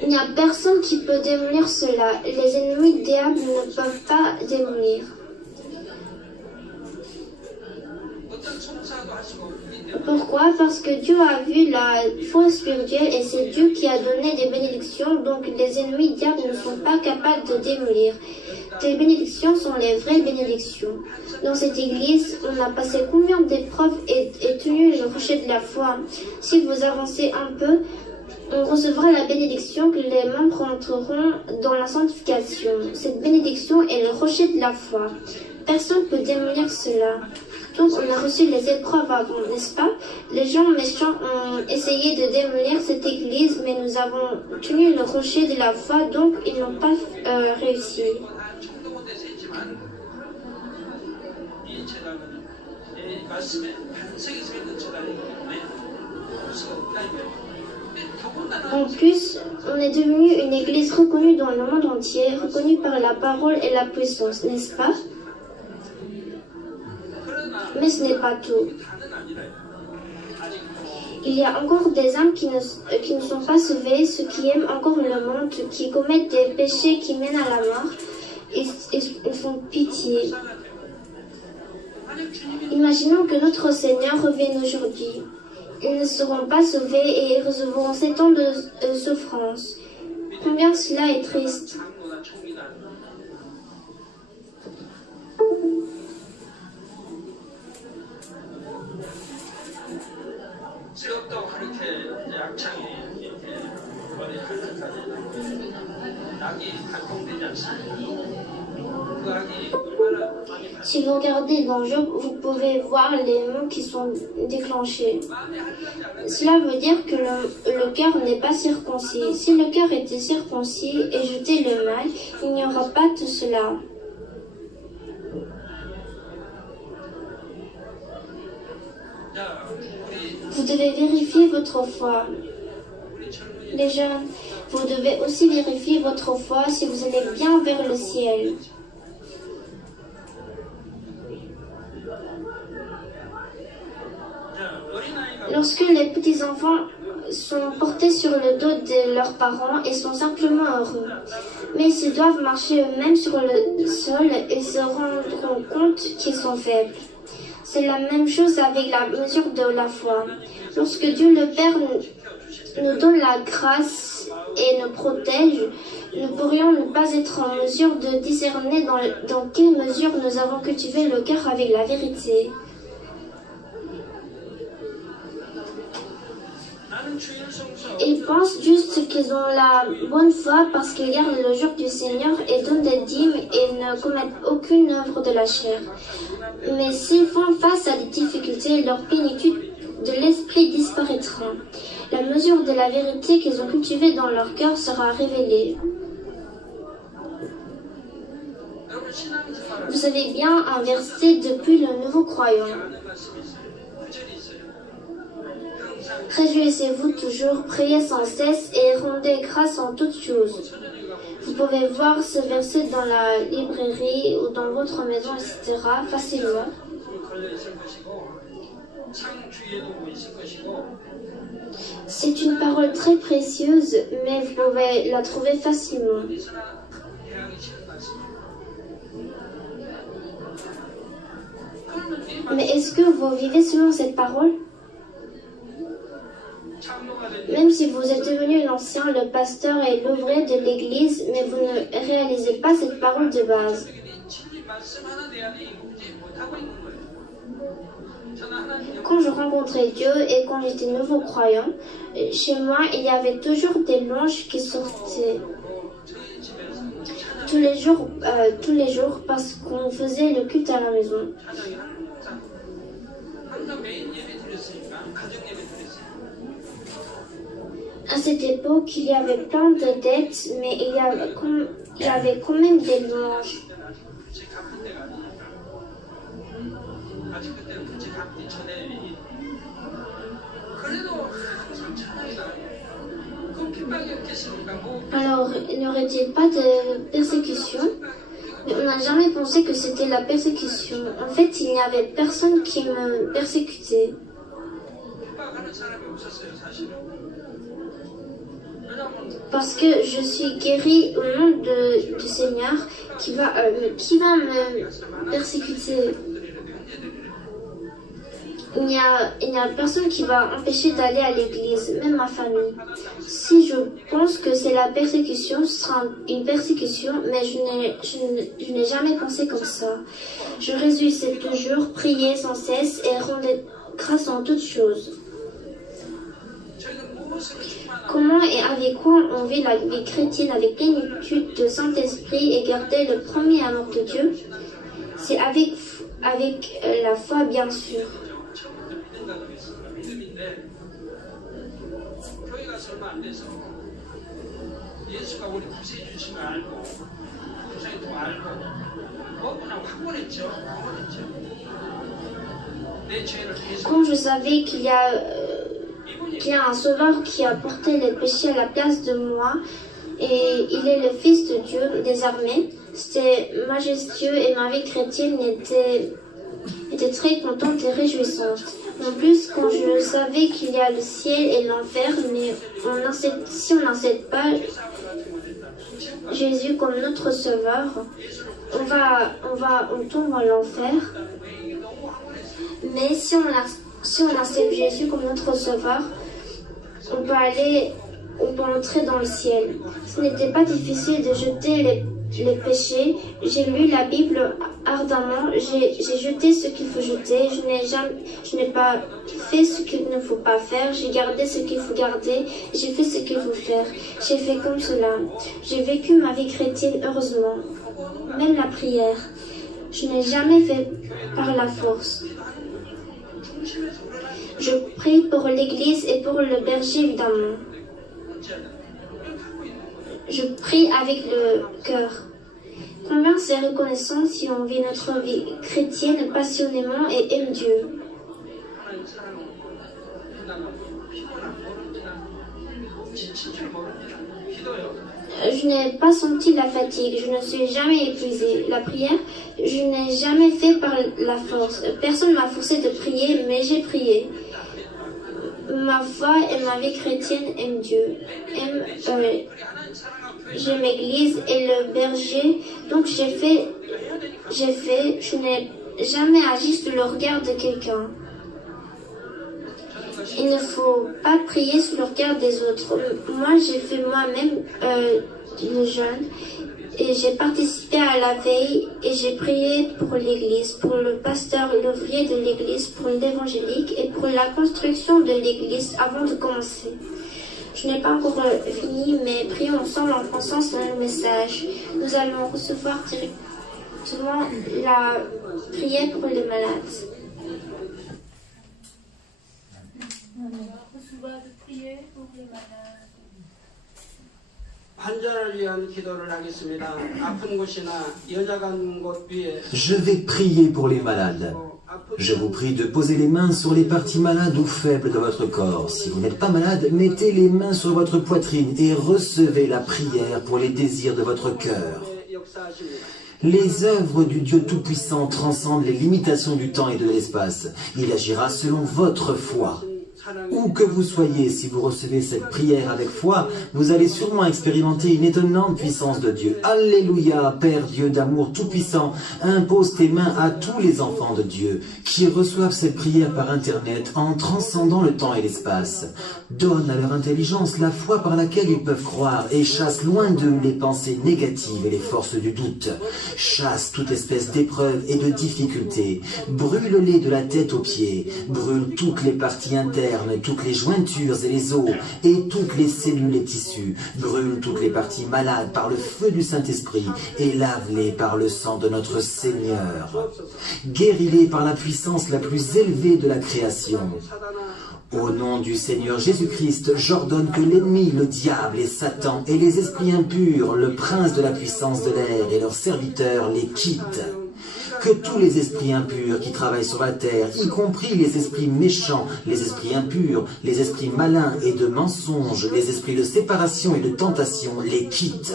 Il n'y a personne qui peut démolir cela. Les ennemis du diable ne peuvent pas démolir. Pourquoi? Parce que Dieu a vu la foi spirituelle et c'est Dieu qui a donné des bénédictions, donc les ennemis du diable ne sont pas capables de démolir. Tes bénédictions sont les vraies bénédictions. Dans cette église, on a passé combien d'épreuves et tenu le rocher de la foi. Si vous avancez un peu, on recevra la bénédiction que les membres entreront dans la sanctification. Cette bénédiction est le rocher de la foi. Personne ne peut démolir cela. Donc on a reçu les épreuves avant, n'est-ce pas? Les gens méchants ont essayé de démolir cette église, mais nous avons tenu le rocher de la foi, donc ils n'ont pas réussi. En plus, on est devenu une église reconnue dans le monde entier, reconnue par la parole et la puissance, n'est-ce pas? Mais ce n'est pas tout. Il y a encore des âmes qui ne sont pas sauvées, ceux qui aiment encore le monde, qui commettent des péchés qui mènent à la mort. Ils font pitié. Imaginons que notre Seigneur revienne aujourd'hui. Ils ne seront pas sauvés et ils recevront 7 ans de souffrance. Combien cela est triste. Si vous regardez dans Job, vous pouvez voir les mots qui sont déclenchés. Cela veut dire que le cœur n'est pas circoncis. Si le cœur était circoncis et jetait le mal, il n'y aura pas tout cela. Vous devez vérifier votre foi. Les jeunes, vous devez aussi vérifier votre foi si vous allez bien vers le ciel. Lorsque les petits-enfants sont portés sur le dos de leurs parents et sont simplement heureux. Mais s'ils doivent marcher eux-mêmes sur le sol, ils se rendront compte qu'ils sont faibles. C'est la même chose avec la mesure de la foi. Lorsque Dieu le Père nous donne la grâce et nous protège, nous pourrions ne pas être en mesure de discerner dans quelle mesure nous avons cultivé le cœur avec la vérité. Ils pensent juste qu'ils ont la bonne foi parce qu'ils gardent le jour du Seigneur et donnent des dîmes et ne commettent aucune œuvre de la chair. Mais s'ils font face à des difficultés, leur plénitude de l'esprit disparaîtra. La mesure de la vérité qu'ils ont cultivée dans leur cœur sera révélée. Vous avez bien un verset depuis le nouveau croyant. Réjouissez-vous toujours, priez sans cesse et rendez grâce en toutes choses. Vous pouvez voir ce verset dans la librairie ou dans votre maison, etc. facilement. C'est une parole très précieuse, mais vous pouvez la trouver facilement. Mais est-ce que vous vivez selon cette parole? Même si vous êtes devenu l'ancien, le pasteur et l'ouvrier de l'église, mais vous ne réalisez pas cette parole de base. Quand je rencontrais Dieu et quand j'étais nouveau croyant, chez moi, il y avait toujours des louanges qui sortaient. Tous les jours, parce qu'on faisait le culte à la maison. À cette époque, il y avait plein de dettes, mais il y avait quand même des louanges. Alors, n'y aurait-il pas de persécution? Mais on n'a jamais pensé que c'était la persécution. En fait, il n'y avait personne qui me persécutait. Parce que je suis guérie au nom du Seigneur qui va me persécuter. Il n'y a personne qui va empêcher d'aller à l'église, même ma famille. Si je pense que c'est la persécution, ce sera une persécution, mais je n'ai jamais pensé comme ça. Je réjouissais toujours, priais sans cesse et rendais grâce en toutes choses. Comment et avec quoi on vit la vie chrétienne avec plénitude de Saint-Esprit et garder le premier amour de Dieu? C'est avec la foi, bien sûr. Quand je savais qu'il y a un sauveur qui a porté les péchés à la place de moi, et il est le Fils de Dieu des armées, c'était majestueux et ma vie chrétienne était très contente et réjouissante. En plus, quand je savais qu'il y a le ciel et l'enfer, mais si on n'accepte pas Jésus comme notre sauveur, on tombe dans l'enfer. Mais si on accepte Jésus comme notre sauveur, on peut entrer dans le ciel. Ce n'était pas difficile de jeter les péchés. J'ai lu la Bible ardemment. J'ai jeté ce qu'il faut jeter. Je n'ai pas fait ce qu'il ne faut pas faire. J'ai gardé ce qu'il faut garder. J'ai fait ce qu'il faut faire. J'ai fait comme cela. J'ai vécu ma vie chrétienne heureusement. Même la prière. Je n'ai jamais fait par la force. Je prie pour l'église et pour le berger, évidemment. Je prie avec le cœur. Combien c'est reconnaissant si on vit notre vie chrétienne passionnément et aime Dieu. Je n'ai pas senti la fatigue, je ne suis jamais épuisée. La prière, je n'ai jamais fait par la force. Personne ne m'a forcé de prier, mais j'ai prié. ma foi et ma vie chrétienne aiment Dieu. J'aime l'église et le berger, donc je n'ai jamais agi sous le regard de quelqu'un. Il ne faut pas prier sous le regard des autres. Moi, j'ai fait moi-même le jeûne et j'ai participé à la veille et j'ai prié pour l'église, pour le pasteur, l'ouvrier de l'église, pour l'évangélique et pour la construction de l'église avant de commencer. Je n'ai pas encore fini, mais prions ensemble en pensant sur le message. Nous allons recevoir directement la prière pour les malades. Recevoir de prière pour les malades. Je vais prier pour les malades. Je vous prie de poser les mains sur les parties malades ou faibles de votre corps. Si vous n'êtes pas malade, mettez les mains sur votre poitrine et recevez la prière pour les désirs de votre cœur. Les œuvres du Dieu Tout-Puissant transcendent les limitations du temps et de l'espace. Il agira selon votre foi. Où que vous soyez, si vous recevez cette prière avec foi, vous allez sûrement expérimenter une étonnante puissance de Dieu. Alléluia, Père Dieu d'amour tout-puissant, impose tes mains à tous les enfants de Dieu qui reçoivent cette prière par Internet en transcendant le temps et l'espace. Donne à leur intelligence la foi par laquelle ils peuvent croire et chasse loin d'eux les pensées négatives et les forces du doute. Chasse toute espèce d'épreuve et de difficulté. Brûle-les de la tête aux pieds. Brûle toutes les parties internes, toutes les jointures et les os, et toutes les cellules et tissus. Brûle toutes les parties malades par le feu du Saint-Esprit, et lave-les par le sang de notre Seigneur. Guéris-les par la puissance la plus élevée de la création. Au nom du Seigneur Jésus-Christ, j'ordonne que l'ennemi, le diable et Satan, et les esprits impurs, le prince de la puissance de l'air et leurs serviteurs les quittent. Que tous les esprits impurs qui travaillent sur la terre, y compris les esprits méchants, les esprits impurs, les esprits malins et de mensonges, les esprits de séparation et de tentation, les quittent.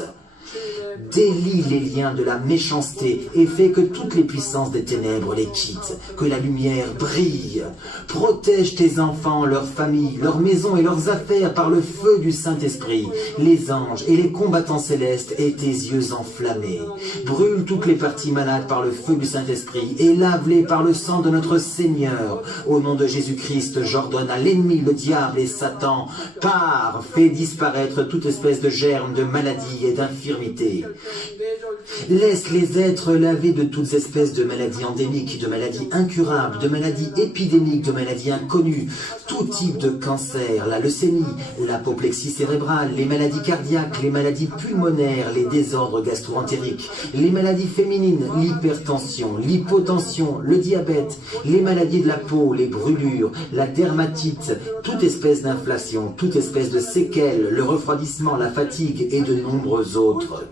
Délie les liens de la méchanceté et fais que toutes les puissances des ténèbres les quittent, que la lumière brille. Protège tes enfants, leurs familles, leurs maisons et leurs affaires par le feu du Saint-Esprit, les anges et les combattants célestes et tes yeux enflammés. Brûle toutes les parties malades par le feu du Saint-Esprit et lave-les par le sang de notre Seigneur. Au nom de Jésus-Christ, j'ordonne à l'ennemi, le diable et Satan, pars, fais disparaître toute espèce de germe, de maladie et d'infirmité. Laisse les êtres lavés de toutes espèces de maladies endémiques, de maladies incurables, de maladies épidémiques, de maladies inconnues, tout type de cancer, la leucémie, l'apoplexie cérébrale, les maladies cardiaques, les maladies pulmonaires, les désordres gastro-entériques, les maladies féminines, l'hypertension, l'hypotension, le diabète, les maladies de la peau, les brûlures, la dermatite, toute espèce d'inflation, toute espèce de séquelles, le refroidissement, la fatigue et de nombreux autres.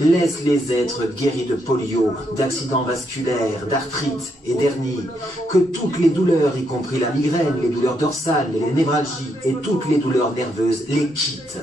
Laisse les êtres guéris de polio, d'accidents vasculaires, d'arthrite et d'hernie, que toutes les douleurs, y compris la migraine, les douleurs dorsales, les névralgies et toutes les douleurs nerveuses, les quittent.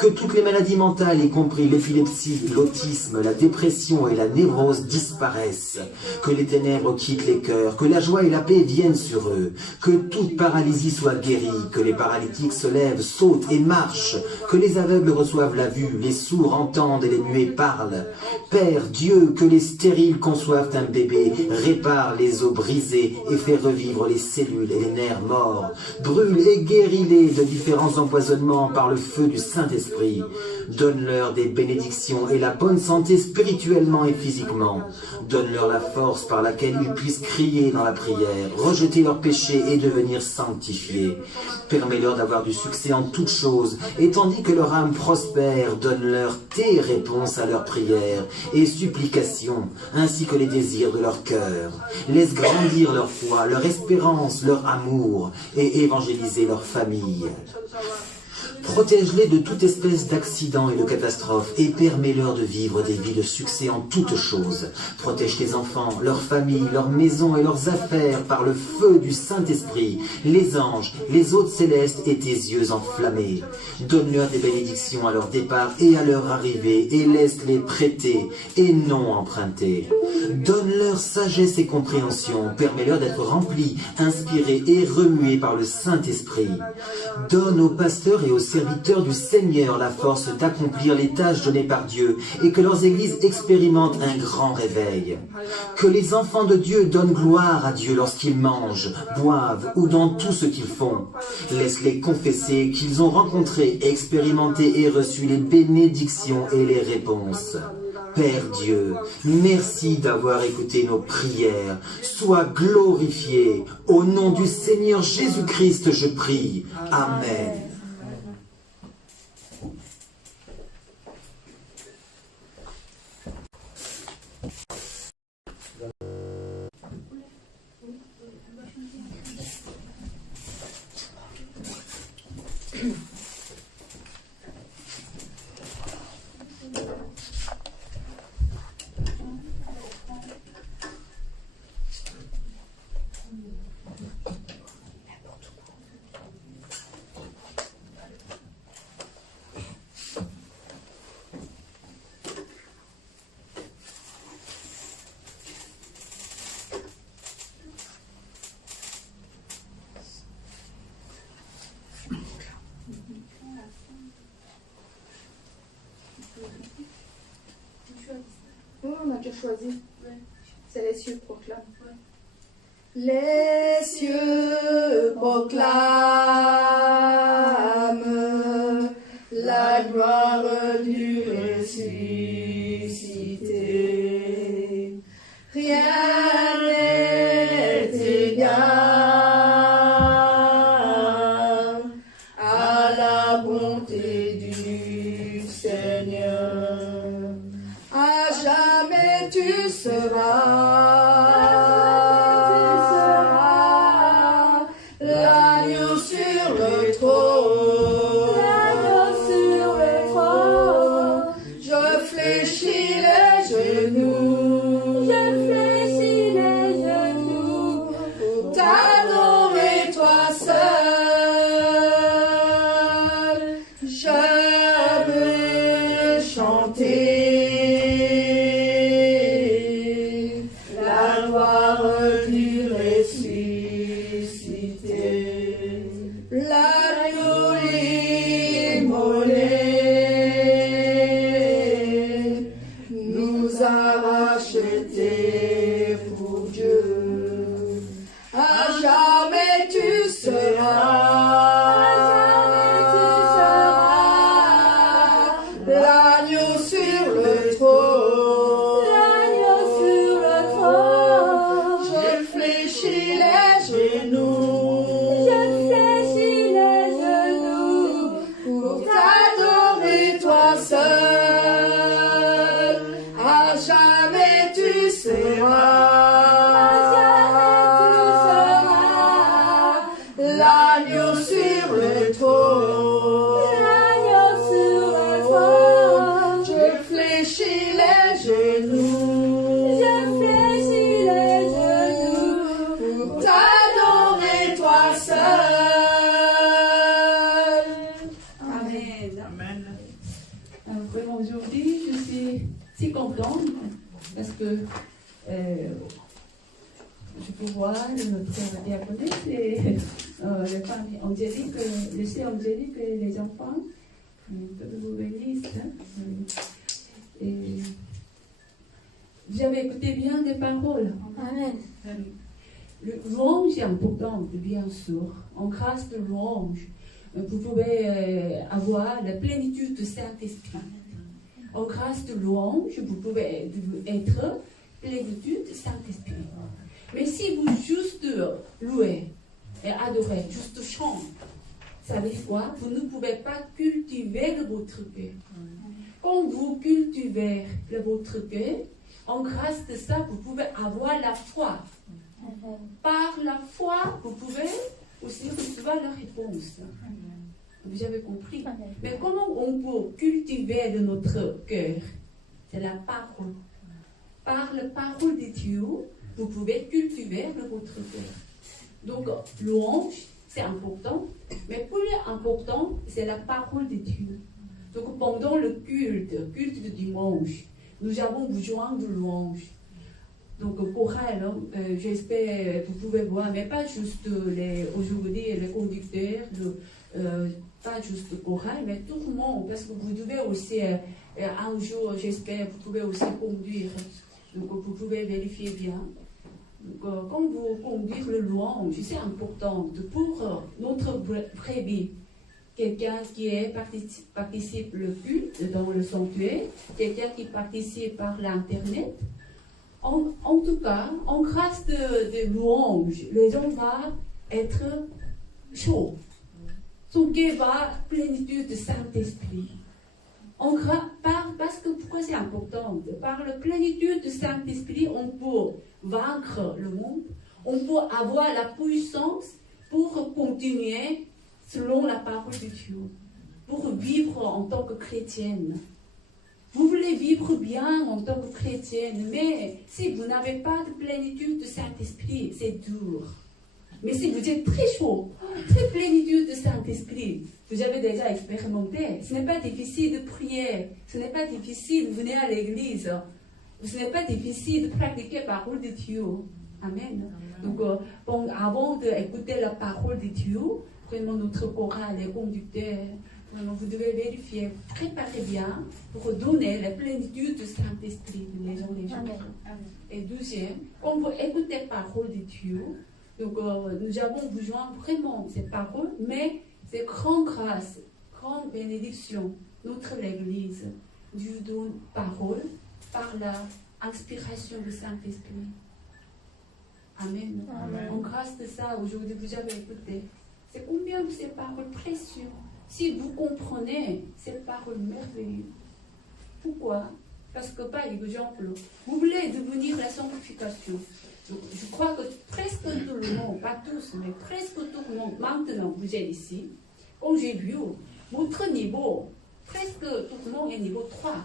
Que toutes les maladies mentales, y compris l'épilepsie, l'autisme, la dépression et la névrose disparaissent. Que les ténèbres quittent les cœurs, que la joie et la paix viennent sur eux. Que toute paralysie soit guérie, que les paralytiques se lèvent, sautent et marchent. Que les aveugles reçoivent la vue, les sourds entendent et les muets parlent. Père Dieu, que les stériles conçoivent un bébé, répare les os brisés et fait revivre les cellules et les nerfs morts. Brûle et guéris-les de différents empoisonnements par le feu du Saint-Esprit. Donne-leur des bénédictions et la bonne santé spirituellement et physiquement. Donne-leur la force par laquelle ils puissent crier dans la prière, rejeter leurs péchés et devenir sanctifiés. Permets-leur d'avoir du succès en toutes choses, et tandis que leur âme prospère, donne-leur tes réponses à leurs prières et supplications, ainsi que les désirs de leur cœur. Laisse grandir leur foi, leur espérance, leur amour, et évangéliser leur famille. Protège-les de toute espèce d'accident et de catastrophe et permets-leur de vivre des vies de succès en toutes choses. Protège tes enfants, leurs familles, leurs maisons et leurs affaires par le feu du Saint-Esprit, les anges, les hôtes célestes et tes yeux enflammés. Donne-leur des bénédictions à leur départ et à leur arrivée et laisse-les prêter et non emprunter. Donne-leur sagesse et compréhension, permets-leur d'être remplis, inspirés et remués par le Saint-Esprit. Donne aux pasteurs et aux serviteurs du Seigneur la force d'accomplir les tâches données par Dieu et que leurs églises expérimentent un grand réveil. Que les enfants de Dieu donnent gloire à Dieu lorsqu'ils mangent, boivent ou dans tout ce qu'ils font. Laisse-les confesser qu'ils ont rencontré, expérimenté et reçu les bénédictions et les réponses. Père Dieu, merci d'avoir écouté nos prières. Sois glorifié. Au nom du Seigneur Jésus-Christ, je prie. Amen. On a déjà choisi. C'est les cieux proclament. Les cieux proclament la gloire du ressuscité. Rien n'est égal à la bonté du Seigneur. À jamais tu seras l'agneau sur le trône. L'agneau sur le trône. Je fléchis les genoux. Je fléchis les genoux pour t'adorer toi seul. Je veux chanter l'agneau immolé nous a rachetés pour Dieu. À jamais tu seras l'agneau sur le trône. L'agneau sur le trône. Je fléchis les genoux. Seul, à jamais tu seras l'agneau sur le trône. L'agneau sur le trône. Je fléchis les genoux. Je fléchis les genoux pour t'adorer toi seul. Amen. Amen. Vraiment, aujourd'hui, je suis si contente parce que je peux voir notre diaconesse et les femmes angéliques, les sœurs angéliques et les enfants. Que vous bénisse. Et j'avais écouté bien des paroles. Amen. Le louange est important, bien sûr. En grâce de louange, vous pouvez avoir la plénitude du Saint-Esprit. En grâce de louange, vous pouvez être plénitude du Saint-Esprit. Mais si vous juste louez et adorez, juste chanter, savez quoi? Vous ne pouvez pas cultiver votre cœur. Quand vous cultivez votre cœur, en grâce de ça, vous pouvez avoir la foi. Par la foi, vous pouvez aussi recevoir la réponse. Vous avez compris? Mais comment on peut cultiver de notre cœur? C'est la parole. Par la parole de Dieu, vous pouvez cultiver de votre cœur. Donc, louange, c'est important, mais plus important, c'est la parole de Dieu. Donc, pendant le culte de dimanche, nous avons besoin de louange. Donc, chorale, j'espère que vous pouvez voir, mais pas juste aujourd'hui les conducteurs, pas juste chorale, mais tout le monde, parce que vous devez aussi, un jour, j'espère, vous pouvez aussi conduire. Donc, vous pouvez vérifier bien. Donc, quand vous conduisez le louange, c'est important pour notre vraie vie. Quelqu'un qui participe le culte dans le sanctuaire, quelqu'un qui participe par l'Internet. En tout cas, en grâce de louange, les gens vont être chauds. Son cœur va plénitude de Saint-Esprit. Parce que pourquoi c'est important? Par la plénitude de Saint-Esprit, on peut vaincre le monde, on peut avoir la puissance pour continuer selon la parole de Dieu, pour vivre en tant que chrétienne. Vous voulez vivre bien en tant que chrétienne, mais si vous n'avez pas de plénitude de Saint-Esprit, c'est dur. Mais si vous êtes très chaud, très plénitude de Saint-Esprit, vous avez déjà expérimenté. Ce n'est pas difficile de prier, ce n'est pas difficile de venir à l'église, ce n'est pas difficile de pratiquer la parole de Dieu. Amen. Donc, avant d'écouter la parole de Dieu, vraiment notre chorale, les conducteurs, vraiment vous devez vérifier, préparer bien pour donner la plénitude de Saint-Esprit les gens les autres. Et deuxième, quand vous écoutez la parole de Dieu, donc nous avons besoin vraiment de ces paroles, mais c'est grande grâce, grande bénédiction, notre l'Église, Dieu donne parole par l'inspiration du Saint-Esprit. Amen. En grâce de ça, aujourd'hui vous avez écouté. C'est combien de ces paroles précieuses. Si vous comprenez ces paroles merveilleuses. Pourquoi? Parce que, par exemple, vous voulez devenir la sanctification. Je crois que presque tout le monde, pas tous, mais presque tout le monde, maintenant vous êtes ici, quand j'ai vu votre niveau, presque tout le monde est niveau 3.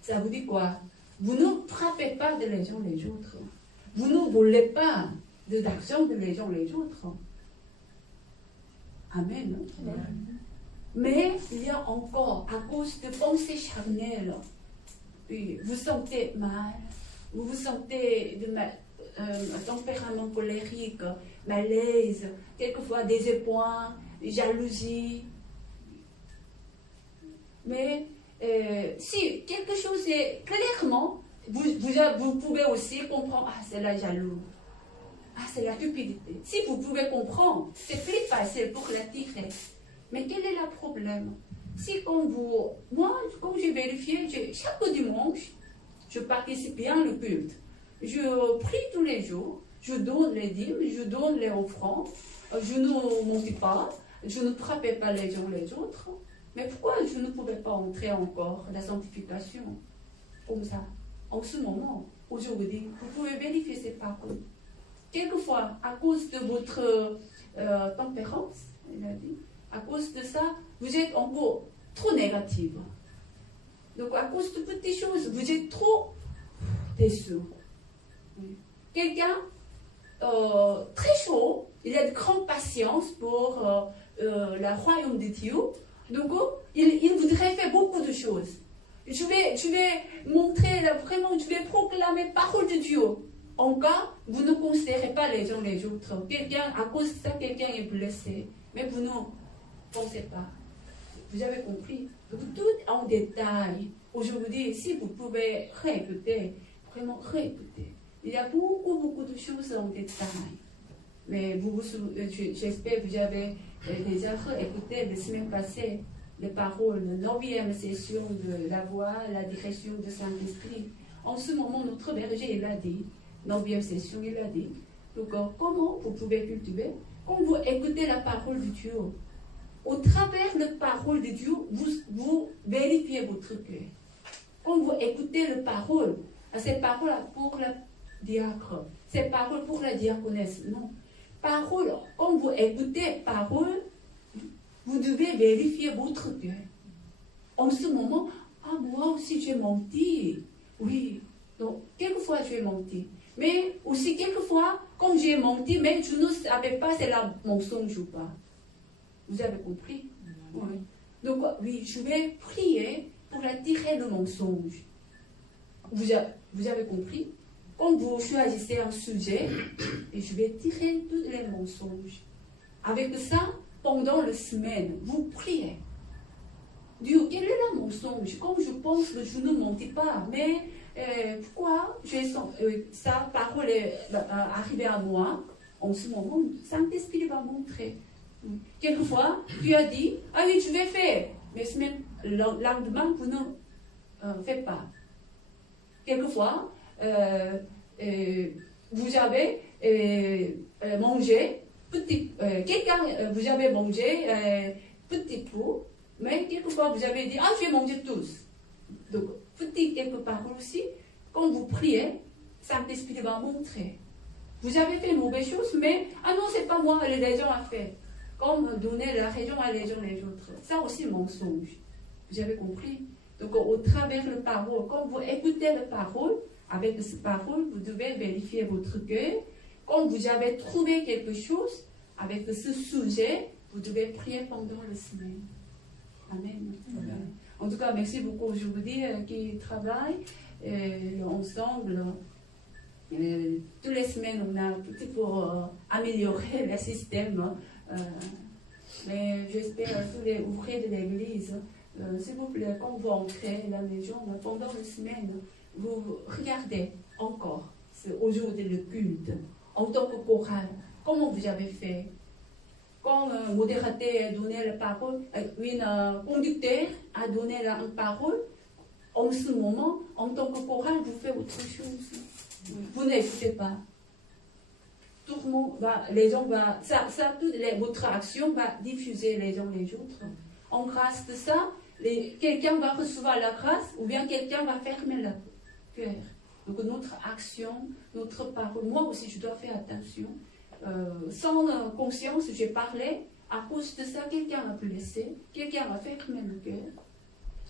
Ça vous dit quoi? Vous ne frappez pas de les uns les autres. Vous ne voulez pas de l'action de les uns les autres. Amen. Mais il y a encore, à cause de pensées charnelles, vous sentez mal, vous vous sentez un tempérament colérique, malaise, quelquefois désespoir, jalousie. Mais si quelque chose est clairement, vous pouvez aussi comprendre, ah c'est la jalousie, ah c'est la cupidité. Si vous pouvez comprendre, c'est plus facile pour la tirer. Mais quel est le problème? Si moi, quand j'ai vérifié, chaque dimanche, je participe bien au culte. Je prie tous les jours, je donne les dîmes, je donne les offrandes, je ne mentis pas, je ne frappais pas les uns les autres. Mais pourquoi je ne pouvais pas entrer encore la sanctification comme ça? En ce moment, aujourd'hui, vous pouvez vérifier ces paroles. Quelquefois, à cause de votre tempérance, il a dit, à cause de ça, vous êtes encore trop négative. Donc, à cause de petites choses, vous êtes trop déçu. Quelqu'un très chaud, il a de grande patience pour le royaume de Dieu. Donc, il voudrait faire beaucoup de choses. Je vais montrer, vraiment, je vais proclamer la parole de Dieu. En cas, vous ne considérez pas les uns les autres. À cause de ça, quelqu'un est blessé. Mais vous ne pensez pas. Vous avez compris. Donc, tout en détail. Aujourd'hui, si vous pouvez répéter, vraiment répéter. Il y a beaucoup de choses en détail. Mais j'espère que vous avez déjà écouté la semaine passée les paroles, la 9e session de la voix, la direction de Saint-Esprit. En ce moment, notre berger, il a dit, 9e session, il a dit, donc comment vous pouvez cultiver? Quand vous écoutez la parole de Dieu, au travers de la parole de Dieu, vous vérifiez votre cœur. Quand vous écoutez la parole, ces paroles pour le diacre, ces paroles pour la diaconesse, non. Parole, quand vous écoutez parole, vous devez vérifier votre cœur. En ce moment, ah, moi aussi j'ai menti. Oui, donc quelquefois j'ai menti. Mais aussi quelquefois, comme j'ai menti, mais je ne savais pas si c'est un mensonge ou pas. Vous avez compris? Oui. Donc, oui, je vais prier pour attirer le mensonge. Vous avez compris? Quand vous choisissez un sujet, et je vais tirer tous les mensonges. Avec ça, pendant la semaine, vous priez. Dieu, quel est le mensonge? Comme je pense que je ne mentis pas, mais pourquoi sa parole est arrivée à moi? En ce moment, Saint-Esprit va montrer. Quelquefois, tu as dit, ah oui, je vais faire, mais le lendemain, vous ne faites pas. Quelquefois, vous avez mangé vous avez mangé petit pot, mais quelquefois vous avez dit, ah, je vais manger tous. Donc, petit quelque part aussi, quand vous priez, Saint-Esprit va montrer. Vous avez fait une mauvaise chose, mais, ah non, c'est pas moi, les gens ont fait. Comme donner la raison à les gens les autres. Ça aussi, mensonge. Vous avez compris? Donc, au travers de la parole, quand vous écoutez la parole, avec cette parole, vous devez vérifier votre cœur. Quand vous avez trouvé quelque chose, avec ce sujet, vous devez prier pendant la semaine. Amen. Amen. En tout cas, merci beaucoup aujourd'hui qui travaillent ensemble. Toutes les semaines, on a tout pour améliorer le système. Mais j'espère tous les ouvriers de l'église, s'il vous plaît, quand vous entrez à la maison, pendant la semaine, vous regardez encore au jour de le culte, en tant que chorale, comment vous avez fait. Quand le modérateur a donné la parole, un conducteur a donné la parole, en ce moment, en tant que chorale, vous faites autre chose. Vous n'écoutez pas. Tout le monde va, les gens vont, votre action va diffuser les uns les autres. En grâce de ça, quelqu'un va recevoir la grâce ou bien quelqu'un va fermer le cœur. Donc notre action, notre parole, moi aussi je dois faire attention. Sans conscience, j'ai parlé, à cause de ça, quelqu'un a blessé, quelqu'un a fermé le cœur.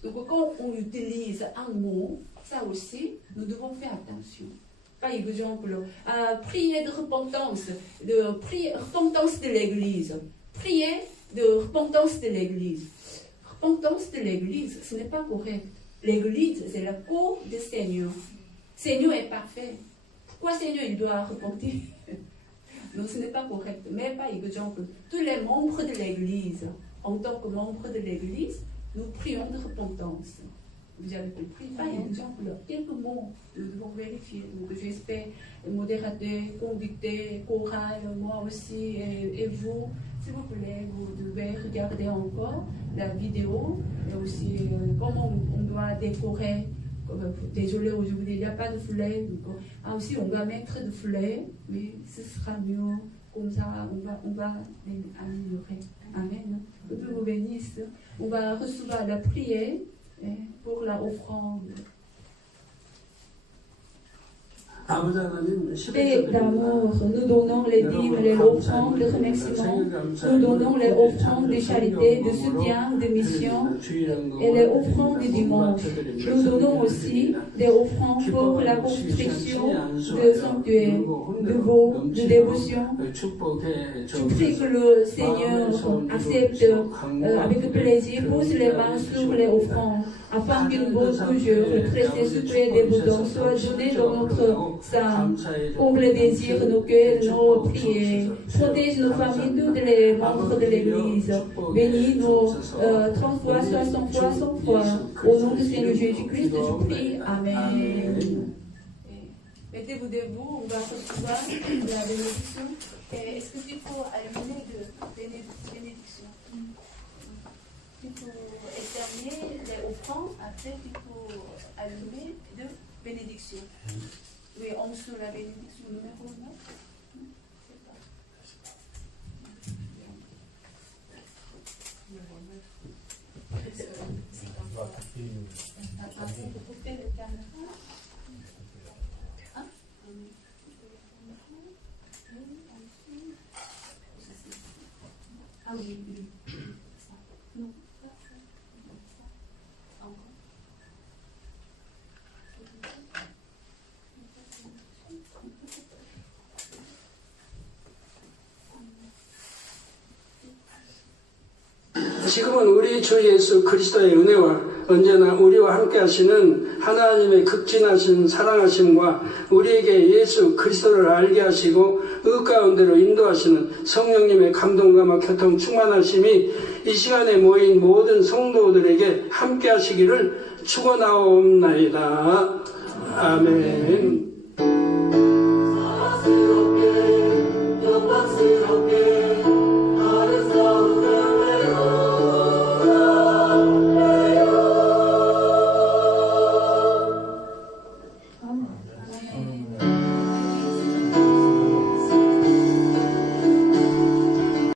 Donc quand on utilise un mot, ça aussi, nous devons faire attention. Par exemple, prier de repentance, repentance de l'Église. Prier de repentance de l'Église. Repentance de l'Église, ce n'est pas correct. L'Église, c'est la cour du Seigneur. Seigneur est parfait. Pourquoi Seigneur il doit repentir? Donc ce n'est pas correct. Mais par exemple, tous les membres de l'Église, en tant que membres de l'Église, nous prions de repentance. Vous avez compris? Par exemple, quelques mots, nous devons vérifier. Donc j'espère, modérateur, conducteur, chorale, moi aussi, et vous, s'il vous plaît, vous devez regarder encore la vidéo, et aussi comment on doit décorer. Désolé, aujourd'hui, il n'y a pas de fleurs. Aussi, on va mettre de fleurs, mais ce sera mieux. Comme ça, on va améliorer. Amen. Que Dieu vous bénisse. On va recevoir la prière pour la offrande. Père d'amour, nous donnons les dîmes, les offrandes, les remerciements, nous donnons les offrandes de charité, de soutien, de mission et les offrandes du dimanche. Nous donnons aussi des offrandes pour la construction de sanctuaires, de vœux, de dévotion. Je prie que le Seigneur accepte avec plaisir, pose les mains sur les offrandes, afin qu'une bonne toujours, le précieux secret des boudons soit donné dans notre sein, comble les désirs de nos cœurs, de nos prières, protège nos familles, tous les membres de l'Église, bénis nos 30 fois, 60 fois, 100 fois, au nom du Seigneur Jésus-Christ, je prie, Amen. Mettez-vous debout, on va recevoir la bénédiction. Est-ce que tu peux allumer de bénédiction? Tu peux éternuer les offrandes, après tu peux allumer de bénédiction. Oui, on se la bénédiction numéro 9. Vous coupez le caméra. Ah oui, oui. 지금은 우리 주 예수 그리스도의 은혜와 언제나 우리와 함께 하시는 하나님의 극진하신 사랑하심과 우리에게 예수 그리스도를 알게 하시고 의 가운데로 인도하시는 성령님의 감동과 교통 충만하심이 이 시간에 모인 모든 성도들에게 함께 하시기를 축원하옵나이다. 아멘.